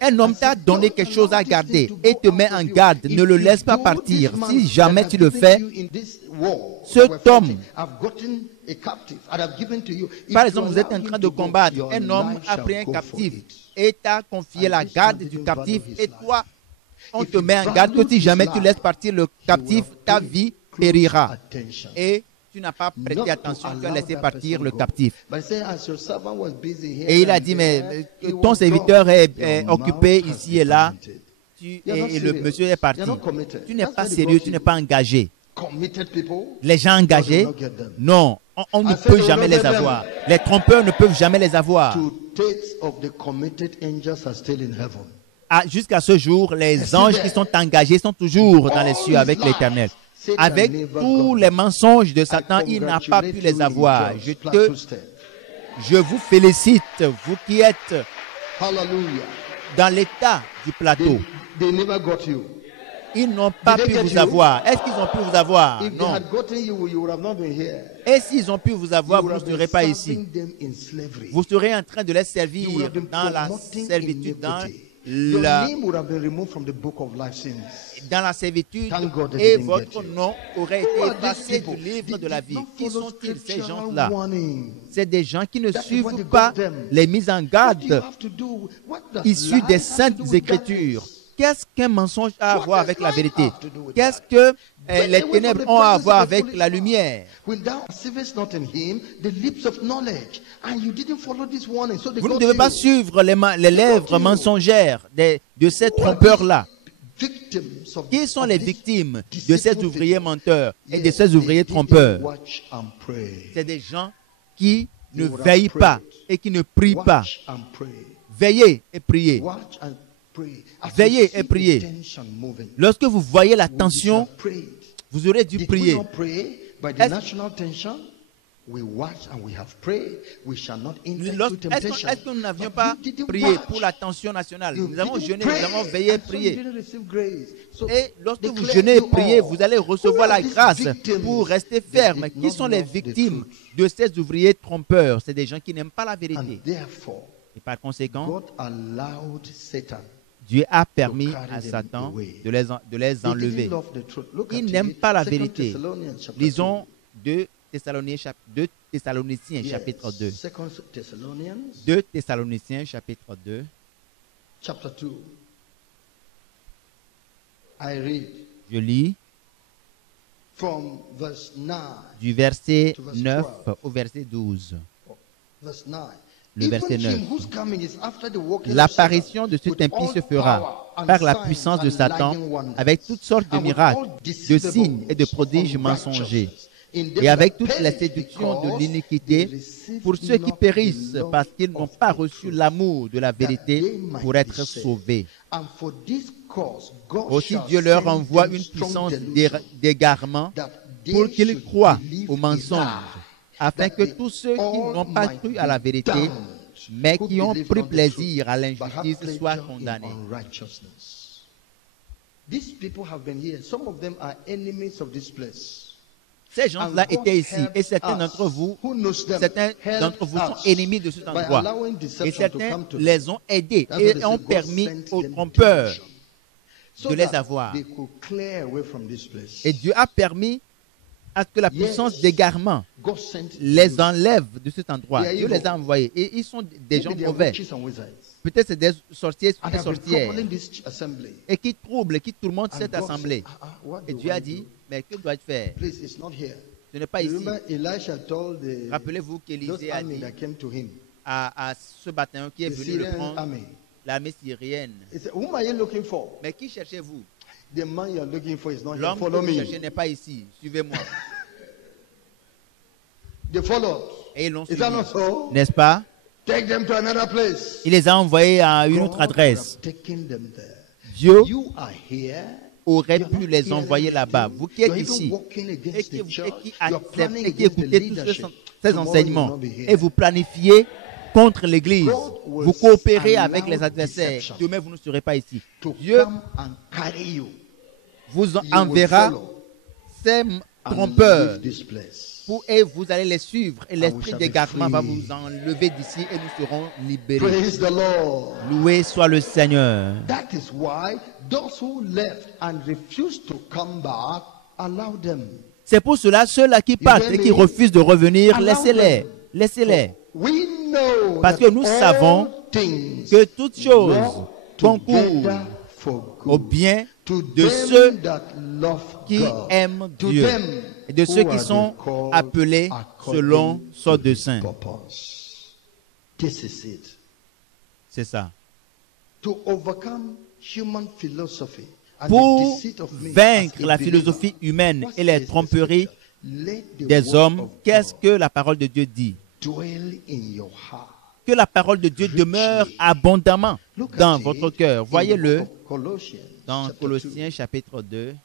Un homme t'a donné quelque chose à garder et te met en garde. Ne le laisse pas partir. Si jamais tu le fais, cet homme, par exemple, vous êtes en train de combattre, un homme a pris un captif et t'a confié la garde du captif et toi, on te met en garde que si jamais tu laisses partir le captif, ta vie périra. Et tu n'as pas prêté attention, tu as laissé partir le captif. Et il a dit, mais ton serviteur est occupé ici et là, et le monsieur est parti. Tu n'es pas sérieux, tu n'es pas engagé. Les gens engagés, non, on ne peut jamais les avoir. Les trompeurs ne peuvent jamais les avoir. Jusqu'à ce jour, les anges qui sont engagés sont toujours dans les cieux avec l'Éternel. Avec tous les mensonges de Satan, il n'a pas pu les avoir. Je vous félicite, vous qui êtes dans l'état du plateau. Ils n'ont pas pu vous avoir. Est-ce qu'ils ont pu vous avoir? Non. Et s'ils ont pu vous avoir, vous ne serez pas ici. Vous serez en train de les servir dans la servitude, dans la servitude, et votre nom aurait été effacé du livre de la vie. Qui sont-ils, ces gens-là? C'est des gens qui ne suivent pas les mises en garde issues des Saintes Écritures. Qu'est-ce qu'un mensonge a à voir avec la vérité? Qu'est-ce que les ténèbres ont à voir avec la lumière? Vous ne devez pas suivre les lèvres mensongères de ces trompeurs-là. Qui sont les victimes de ces ouvriers menteurs et de ces ouvriers trompeurs? C'est des gens qui ne veillent pas et qui ne prient pas. Veillez et priez. Veillez et priez. Lorsque vous voyez la tension, vous aurez dû prier. Est-ce que nous n'avions pas prié pour la tension nationale? Nous avons jeûné, nous avons veillé et prié. Et lorsque vous jeûnez et priez, vous allez recevoir la grâce pour rester ferme. Qui sont les victimes de ces ouvriers trompeurs? C'est des gens qui n'aiment pas la vérité. Et par conséquent, Dieu a permis à Satan de les enlever. Ils n'aiment pas la vérité. Lisons 2 Thessaloniciens chapitre 2. 2 Thessaloniciens chapitre 2. Je lis du verset 9 au verset 12. Le verset 9. L'apparition de cet impie se fera par la puissance de Satan avec toutes sortes de miracles, de signes et de prodiges mensongers, et avec toutes les séductions de l'iniquité pour ceux qui périssent parce qu'ils n'ont pas reçu l'amour de la vérité pour être sauvés. Aussi Dieu leur envoie une puissance d'égarement pour qu'ils croient au mensonge, afin que tous ceux qui n'ont pas cru à la vérité, mais qui ont pris plaisir à l'injustice, soient condamnés. Ces gens-là And God étaient ici. Et helped certains us, d'entre vous, who knows them, certains helped d'entre vous sont us ennemis de cet by endroit. allowing Et deception to certains come to them. les ont aidés That's what et they ont say, God permis sent aux them trompeurs division, so de les that avoir. they could clear away from this place. Et Dieu a permis à ce que la puissance Yes, d'égarement God sent les them. enlève de cet endroit. They are Dieu les evil. a envoyés. Et ils sont des Maybe gens they are mauvais. witches and wizards. Peut-être c'est des sorciers And et des have been sorcières. troubling this assembly. Et qui troublent, qui tourmentent And cette God assemblée. said, what Et do Dieu I a dit, do? mais que dois-je faire? Please, it's not here. Ce n'est pas ici. Remember, Elisha told the Rappelez-vous those qu'Élisée a army dit that came to him, à ce bataillon qui est the venu le Syrian prendre, army. l'armée syrienne. He said, whom are you looking for? Mais qui cherchez-vous? The man you are looking for is not here. L'homme que Follow vous cherchez me. n'est pas ici. Suivez-moi. They followed. Et ils l'ont Is suivi. that not so? N'est-ce pas? Take them to another place. Il les a envoyés à une God autre would adresse. have taken them there. Dieu You are here. aurait You're pu not les hearing envoyer là-bas. anything. Vous qui êtes You're even ici walking et against qui, the church. qui You're acceptez planning et qui against the écoutez tous leadership. ces Tomorrow you will enseignements not be here. et vous planifiez contre l'Église, God will vous coopérez avec allow les adversaires. deception Demain, vous ne serez pas ici. To Dieu come and carry you. vous You will enverra follow ces and trompeurs leave this place. et vous allez les suivre. Et we l'esprit shall be d'égarement va free. vous enlever d'ici et nous serons libérés. Praise the Lord. Loué soit le Seigneur. That is why those who left and refused to come back, allow them. C'est pour cela, ceux-là qui partent et qui refusent de revenir, Allow laissez-les. them. Laissez-les. We know Parce that que nous savons all things que toutes choses work concourent together for au good bien to de them ceux that love qui God, aiment to Dieu them et de who ceux qui are sont called appelés according selon son to his dessein. purpose. This is it. C'est ça. To overcome human philosophy and Pour the deceit of men vaincre as a la believer. philosophie humaine What et les says the tromperies scripture? Let the des word hommes, of qu'est-ce God que la parole de Dieu dit? dwell in your heart. Que la parole de Dieu demeure abondamment Look dans at votre it cœur. in the Voyez-le book of Colossians, dans chapter Colossiens chapitre 2. 2.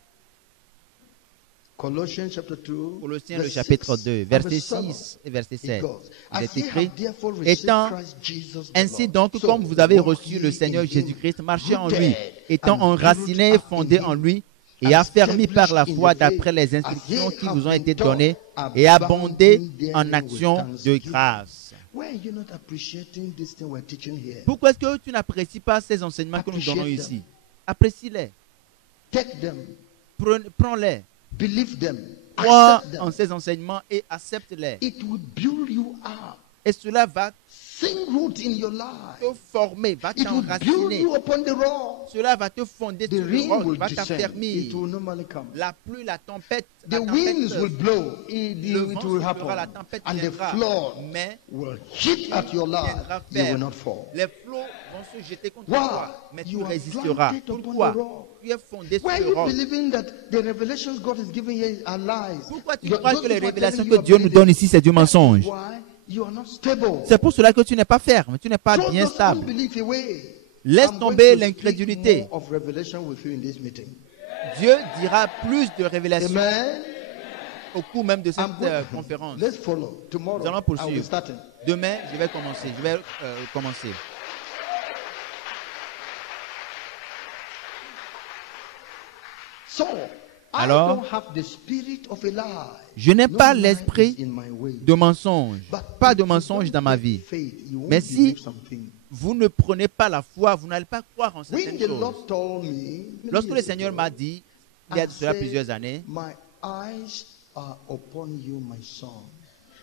Colossians chapter 2, Colossiens le verse chapitre 6, 2, and verset verse 7. 6 et verset It 7. goes, Il As est ye écrit, have therefore received étant Christ Jesus the ainsi Lord, donc, so comme vous avez walk reçu ye le Seigneur in him, Jésus-Christ, marchez en lui, rooted étant and enracinés, built up fondés in en him, lui, et affermis par la foi established in the d'après les faith, instructions as ye qui have vous ont been été taught, données, et abondez abounding en therein actions with de thanksgiving. grâce. Why are you not appreciating this thing we're teaching here? Pourquoi est-ce que tu n'apprécies pas ces enseignements que nous donnons Appreciate ici? Apprécie-les, Take them, prends-les, believe them, crois accept en them. ces enseignements et accepte-les. It will build you up. Et cela va Sing root in your life. te former, va It will build t'enraciner. you upon the rock. Cela va te fonder The sur le rain roc, will va descend. It t'affermir. will normally come. La pluie, la tempête, The winds will blow. It le will vent happen. soufflera, la tempête And the viendra. flood Mais will hit at your life. viendra You will faire. not fall. Les flots vont se jeter contre Why? toi, mais tu You are résisteras. planted upon Pourquoi? the rock. Tu es fondé Why sur are le you roc. believing that the revelations God is giving here are lies? Pourquoi tu Those crois que les people are révélations telling que you Dieu are nous believing. donne ici, c'est du mensonge? Why you are not stable. C'est pour cela que tu n'es pas ferme, tu n'es pas Throw bien those stable. unbelief away. Laisse I'm tomber going to l'incrédulité. speak more of revelation with you in this meeting. Dieu dira plus de révélations Amen. au cours même de cette I'm going- conférence. Let's follow. Tomorrow Nous allons I will be poursuivre. starting. Demain, je vais commencer. So, Alors, I don't have the spirit of a lie. Je n'ai No pas lie l'esprit is in my way. de mensonge, But pas if de you mensonge don't dans ma take vie. faith, you won't Mais si believe something. vous ne prenez pas la foi, vous n'allez pas croire en When certaines the choses. Lord told me, many Lorsque le years Seigneur ago, m'a dit, il y a I de cela said, plusieurs années, My eyes are upon you, my son.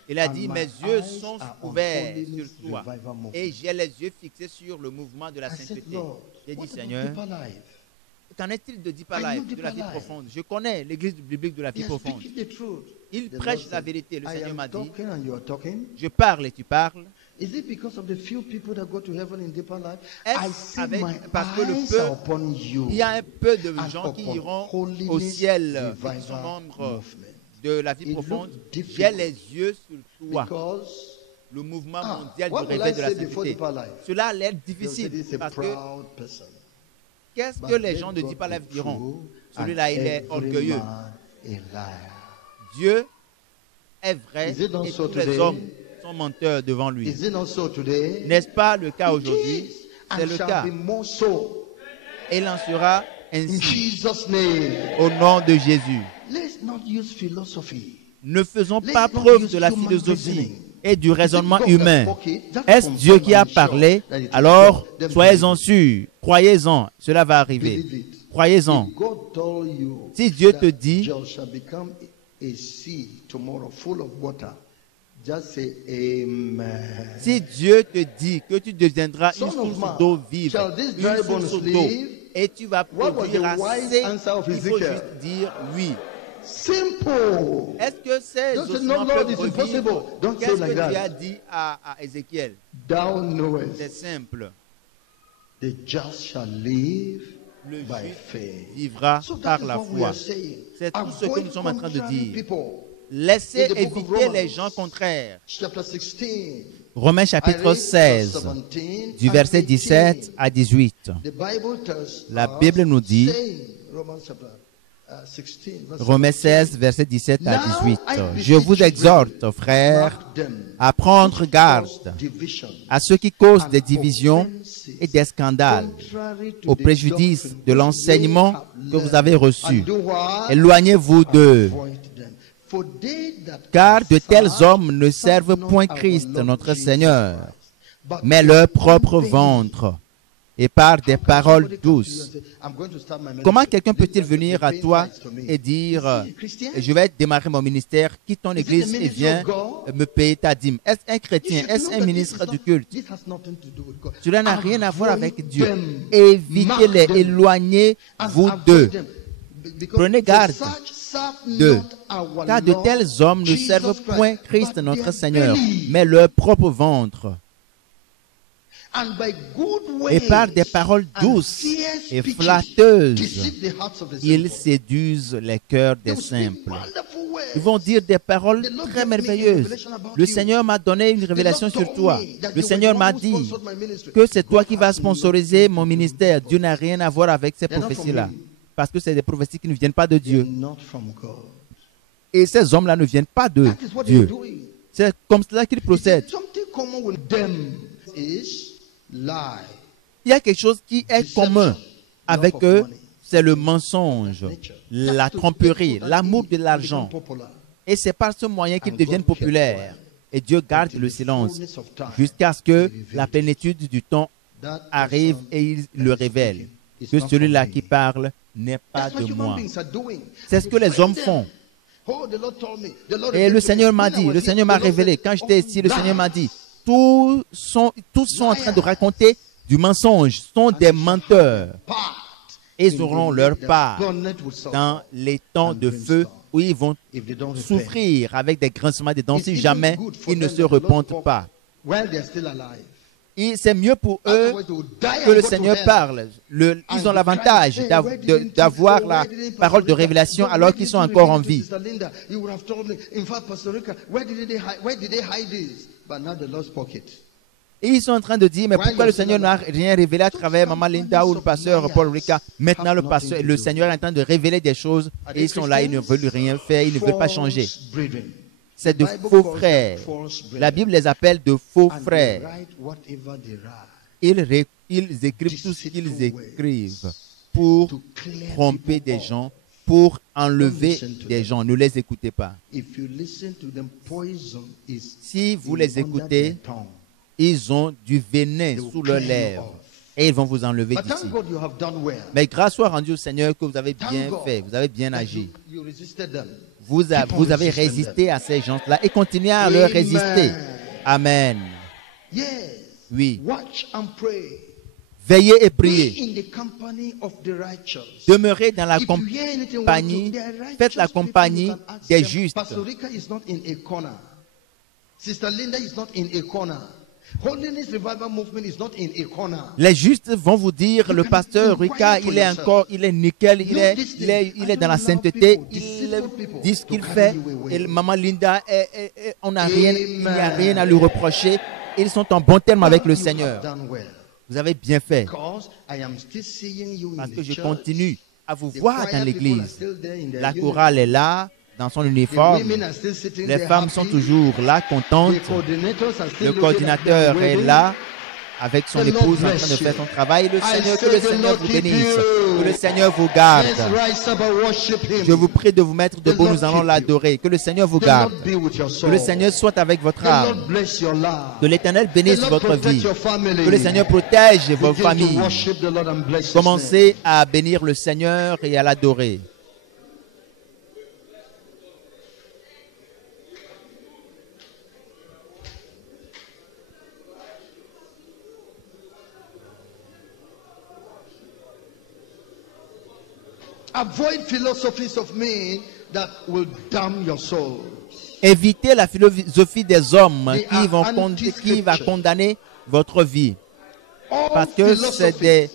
il a And dit, my mes yeux eyes sont are on ouverts holiness sur toi. revival movement. Et j'ai les yeux fixés sur le mouvement de la I said, sainteté. Lord, J'ai dit, what about Seigneur, deeper life? qu'en est-il de Deeper I know Life, de la Deeper vie Life. profonde? Je connais l'église biblique de la vie They are profonde. speaking the truth. Il The prêche Lord la said, vérité. Le I Seigneur am m'a dit, talking and you are talking. je parle et tu parles. Is it because of the few people that go to heaven in deeper life? Est-ce I said avec- my parce que le eyes peu- are upon you. Il y a un peu de And gens qui upon iront holiness au ciel, qui revival sont membres movement. de la vie It profonde. looks difficult. J'ai les yeux sur toi. Because Le mouvement Ah, mondial what du will réveil I de la say before sainteté. Deeper Life? Cela a l'air they'll say difficile this is a parce que proud person. qu'est-ce But que les let gens de God Deeper be Life diront? true Celui-là, and il est every orgueilleux. man a liar. Dieu est vrai Is it not et so tous les today? hommes sont menteurs devant lui. Is it not so today? N'est-ce pas le cas It aujourd'hui? is, C'est and le shall cas. be more so Et il en sera in ainsi Jesus' name. au nom de Jésus. Let's not use philosophy. Ne faisons pas preuve de la philosophie et du raisonnement humain. Est-ce Dieu qui a parlé? Alors, soyez-en sûrs, croyez-en, cela va arriver. Croyez-en. Si Dieu te dit, si Dieu te dit que tu deviendras une source d'eau vive, une source d'eau, et tu vas produire assez, il faut juste dire oui. Est-ce que ces ossements peuvent revivre? Qu'est-ce que Dieu a dit à Ézéchiel? C'est simple. Le juste vivra par la foi. C'est tout ce que nous sommes en train de dire. Laissez éviter les gens contraires. Romains chapitre 16, du verset 17 à 18. La Bible nous dit, Romains 16, verset 17 à 18. Je vous exhorte, frères, à prendre garde à ceux qui causent des divisions et des scandales, au préjudice de l'enseignement que vous avez reçu. Éloignez-vous d'eux. Car de tels hommes ne servent point Christ, notre Seigneur, mais leur propre ventre, et par des paroles douces. Comment quelqu'un peut-il venir à toi et dire, je vais démarrer mon ministère, quitte ton église et viens me payer ta dîme? Est-ce un chrétien? Est-ce un ministre du culte? Cela n'a rien à voir avec Dieu. Évitez-les, éloignez-vous d'eux. Prenez garde d'eux, car de tels hommes ne servent point Christ notre Seigneur, mais leur propre ventre. Et par des paroles douces et flatteuses, ils séduisent les cœurs des simples. Ils vont dire des paroles très merveilleuses. Le Seigneur m'a donné une révélation sur toi. Le Seigneur m'a dit que c'est toi qui vas sponsoriser mon ministère. Dieu n'a rien à voir avec ces prophéties-là. Parce que c'est des prophéties qui ne viennent pas de Dieu. Et ces hommes-là ne viennent pas de Dieu. C'est comme cela qu'ils procèdent. Il y a quelque chose qui est commun avec eux, c'est le mensonge, la tromperie, l'amour de l'argent. Et c'est par ce moyen qu'ils deviennent populaires. Et Dieu garde le silence jusqu'à ce que la plénitude du temps arrive et il le révèle. Que celui-là qui parle n'est pas de moi. C'est ce que les hommes font. Et le Seigneur m'a dit, le Seigneur m'a révélé. Quand j'étais ici, le Seigneur m'a dit, tous sont en train de raconter du mensonge, sont des menteurs. Et ils auront leur part dans les temps de feu où ils vont souffrir avec des grincements de dents si jamais ils ne se repentent pas. C'est mieux pour eux que le Seigneur parle. Ils ont l'avantage d'avoir la parole de révélation alors qu'ils sont encore en vie. Et ils sont en train de dire, mais pourquoi le Seigneur n'a rien révélé à travers Maman Linda ou le pasteur Paul Ricard? Maintenant, le Seigneur est en train de révéler des choses et ils sont là, ils ne veulent rien faire, ils ne veulent pas changer. C'est de faux frères. La Bible les appelle de faux frères. Ils écrivent tout ce qu'ils écrivent pour tromper des gens, pour enlever des gens. Ne les écoutez pas. Si vous les écoutez, ils ont du venin sous leurs lèvres et ils vont vous enlever d'ici. Mais grâce soit rendue au Seigneur que vous avez bien fait, vous avez bien agi. Vous avez résisté à ces gens-là et continuez à leur résister. Amen. Oui. Veillez et priez. Demeurez dans la compagnie, faites la compagnie des justes. Les justes vont vous dire, le pasteur Ricard, il est nickel, il est dans la sainteté, il dit ce qu'il fait, et Maman Linda, il n'y a rien à lui reprocher, ils sont en bon terme avec le Seigneur. Vous avez bien fait, parce que je continue à vous voir dans l'église. La chorale est là, dans son uniforme. Les femmes sont toujours là, contentes. Le coordinateur est là. avec son épouse en train de faire son travail. Que le Seigneur vous bénisse, que le Seigneur vous garde. Je vous prie de vous mettre debout, nous allons l'adorer. Que le Seigneur vous garde, que le Seigneur soit avec votre âme, que l'Éternel bénisse votre vie, que le Seigneur protège vos familles. Commencez à bénir le Seigneur et à l'adorer. Avoid philosophies of men that will damn your soul. Évitez la philosophie des hommes qui va condamner votre vie. Parce que c'est des...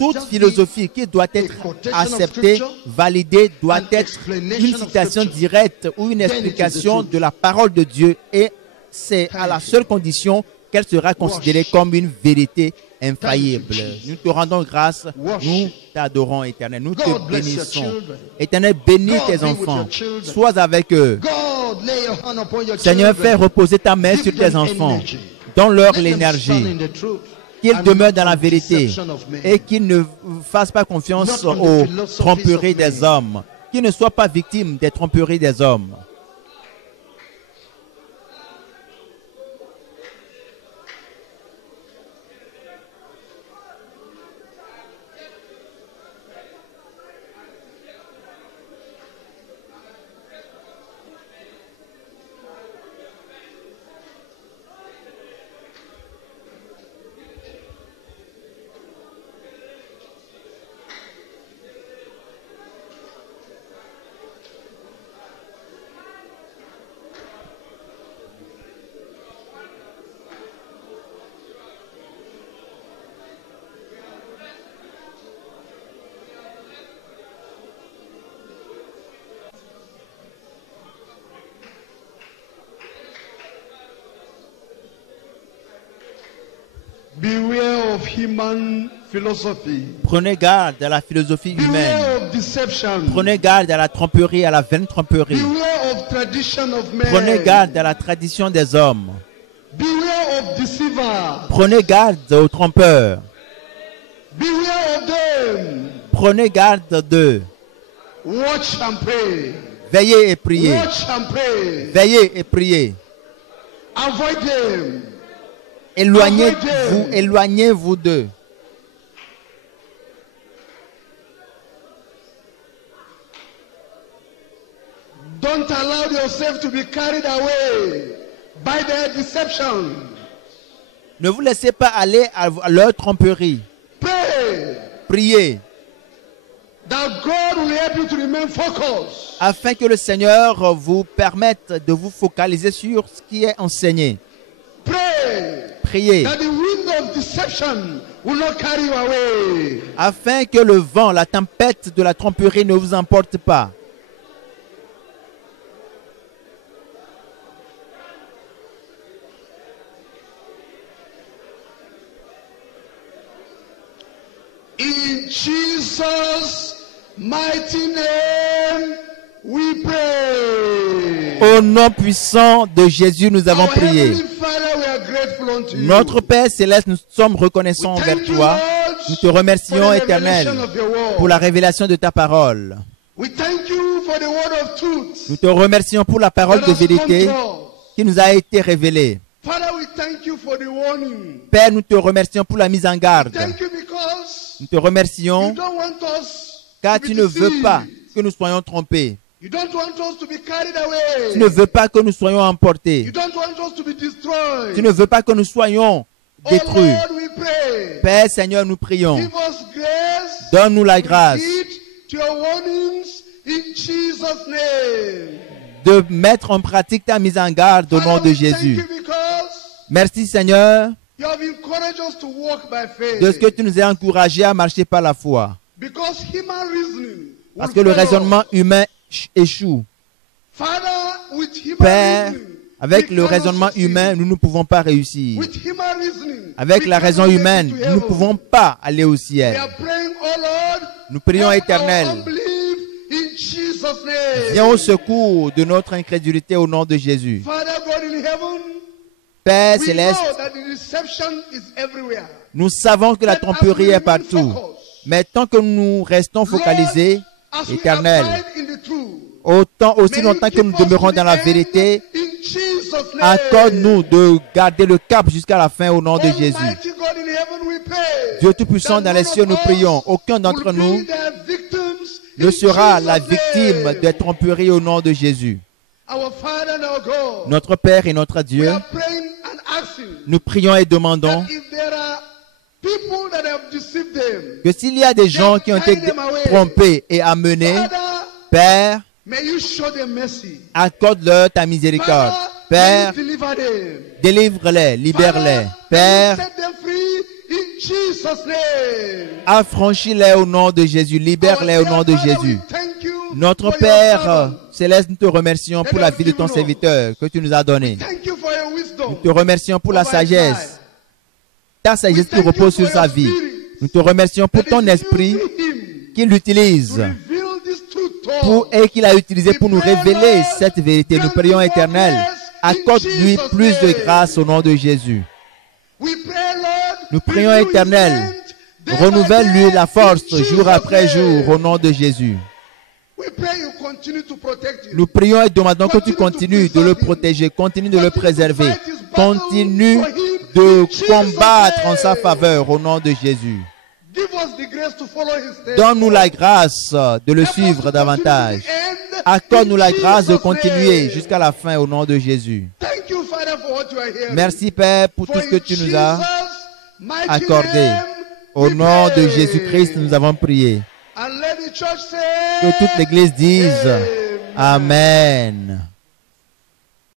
Toute philosophie qui doit être acceptée, validée, doit être une citation directe ou une explication de la parole de Dieu, et c'est à la seule condition qu'elle sera considérée comme une vérité infaillible. Nous te rendons grâce, nous t'adorons, Éternel, nous te bénissons. Éternel, bénis tes enfants, sois avec eux. Seigneur, fais reposer ta main sur tes enfants, donne-leur l'énergie, qu'ils demeurent dans la vérité et qu'ils ne fassent pas confiance aux tromperies des hommes, qu'ils ne soient pas victimes des tromperies des hommes. Beware of human philosophy. Prenez garde à la philosophie humaine. Beware of deception. Prenez garde à la tromperie, à la vaine tromperie. Beware of tradition of men. Prenez garde à la tradition des hommes. Beware of deceivers. Prenez garde aux trompeurs. Beware of them. Prenez garde d'eux. Watch and pray. Veillez et priez. Watch and pray. Veillez et priez. Avoid them. Éloignez-vous d'eux. Don't allow yourself to be carried away by their deception. Ne vous laissez pas aller à leur tromperie. Pray. Priez. That God will help you to remain focused. Afin que le Seigneur vous permette de vous focaliser sur ce qui est enseigné. Pray. Priez. That the wind of deception will not carry you away. Afin que le vent, la tempête de la tromperie ne vous emporte pas. In Jesus' mighty name, we pray. Au nom puissant de Jésus, nous avons prié. Notre Père Céleste, nous sommes reconnaissants envers toi. Nous te remercions, Éternel, pour la révélation de ta parole. Nous te remercions pour la parole de vérité qui nous a été révélée. Père, nous te remercions pour la mise en garde. Nous te remercions car tu ne veux pas que nous soyons trompés. Tu ne veux pas que nous soyons emportés. Tu ne veux pas que nous soyons détruits. Père Seigneur, nous prions. Donne-nous la grâce de mettre en pratique ta mise en garde au nom de Jésus. Merci Seigneur de ce que tu nous as encouragés à marcher par la foi. Parce que le raisonnement humain échoue. Père, avec le raisonnement humain, nous ne pouvons pas réussir. Avec la raison humaine, nous ne pouvons pas aller au ciel. Nous prions, Éternel, Jesus' name. Viens au secours de notre incrédulité au nom de Jésus. Father God in heaven, Père we céleste, know that the deception is everywhere. nous savons que la tromperie est partout. Mais tant que nous restons focalisés, As we Éternel, abide in the truth, aussi longtemps que nous demeurons dans la vérité, in Jesus' name. accorde-nous de garder le cap jusqu'à la fin au nom de Jésus. Almighty God in heaven, we pray Dieu Tout-Puissant, that dans les none cieux, of nous us prions. Aucun d'entre will nous be their victims ne in sera la Jesus' victime name. des tromperies au nom de Jésus. Our Father and our God, Notre Père et notre we Dieu, are praying and asking nous prions et demandons that if there are people that have deceived them, que s'il y a des gens qui ont été trompés et amenés, Father, Père, may you show them mercy. accorde-leur ta miséricorde. Father, Père, may you deliver them. délivre-les, libère-les. Father, Père, may you set them free in Jesus' name. affranchis-les au nom de Jésus, libère-les au nom de Father, Jésus. we thank you Notre for your Père servant. céleste, nous te remercions pour la vie de ton serviteur que tu nous as donné. Thank you for your wisdom. Nous te remercions pour la over his sagesse, life. ta sagesse qui repose sur sa vie. Nous te remercions pour ton esprit qu'il utilise et qu'il a utilisé pour nous révéler cette vérité. Nous prions, Éternel, accorde-lui plus de grâce au nom de Jésus. Nous prions, Éternel, renouvelle-lui la force jour après jour au nom de Jésus. Nous prions et demandons que tu continues de le protéger, continue de le préserver, continue de combattre en sa faveur au nom de Jésus. Donne-nous la grâce de le suivre davantage. Accorde-nous la grâce de continuer jusqu'à la fin au nom de Jésus. Merci Père pour tout ce que tu nous as accordé. Au nom de Jésus-Christ, nous avons prié. Que toute l'Église dise Amen.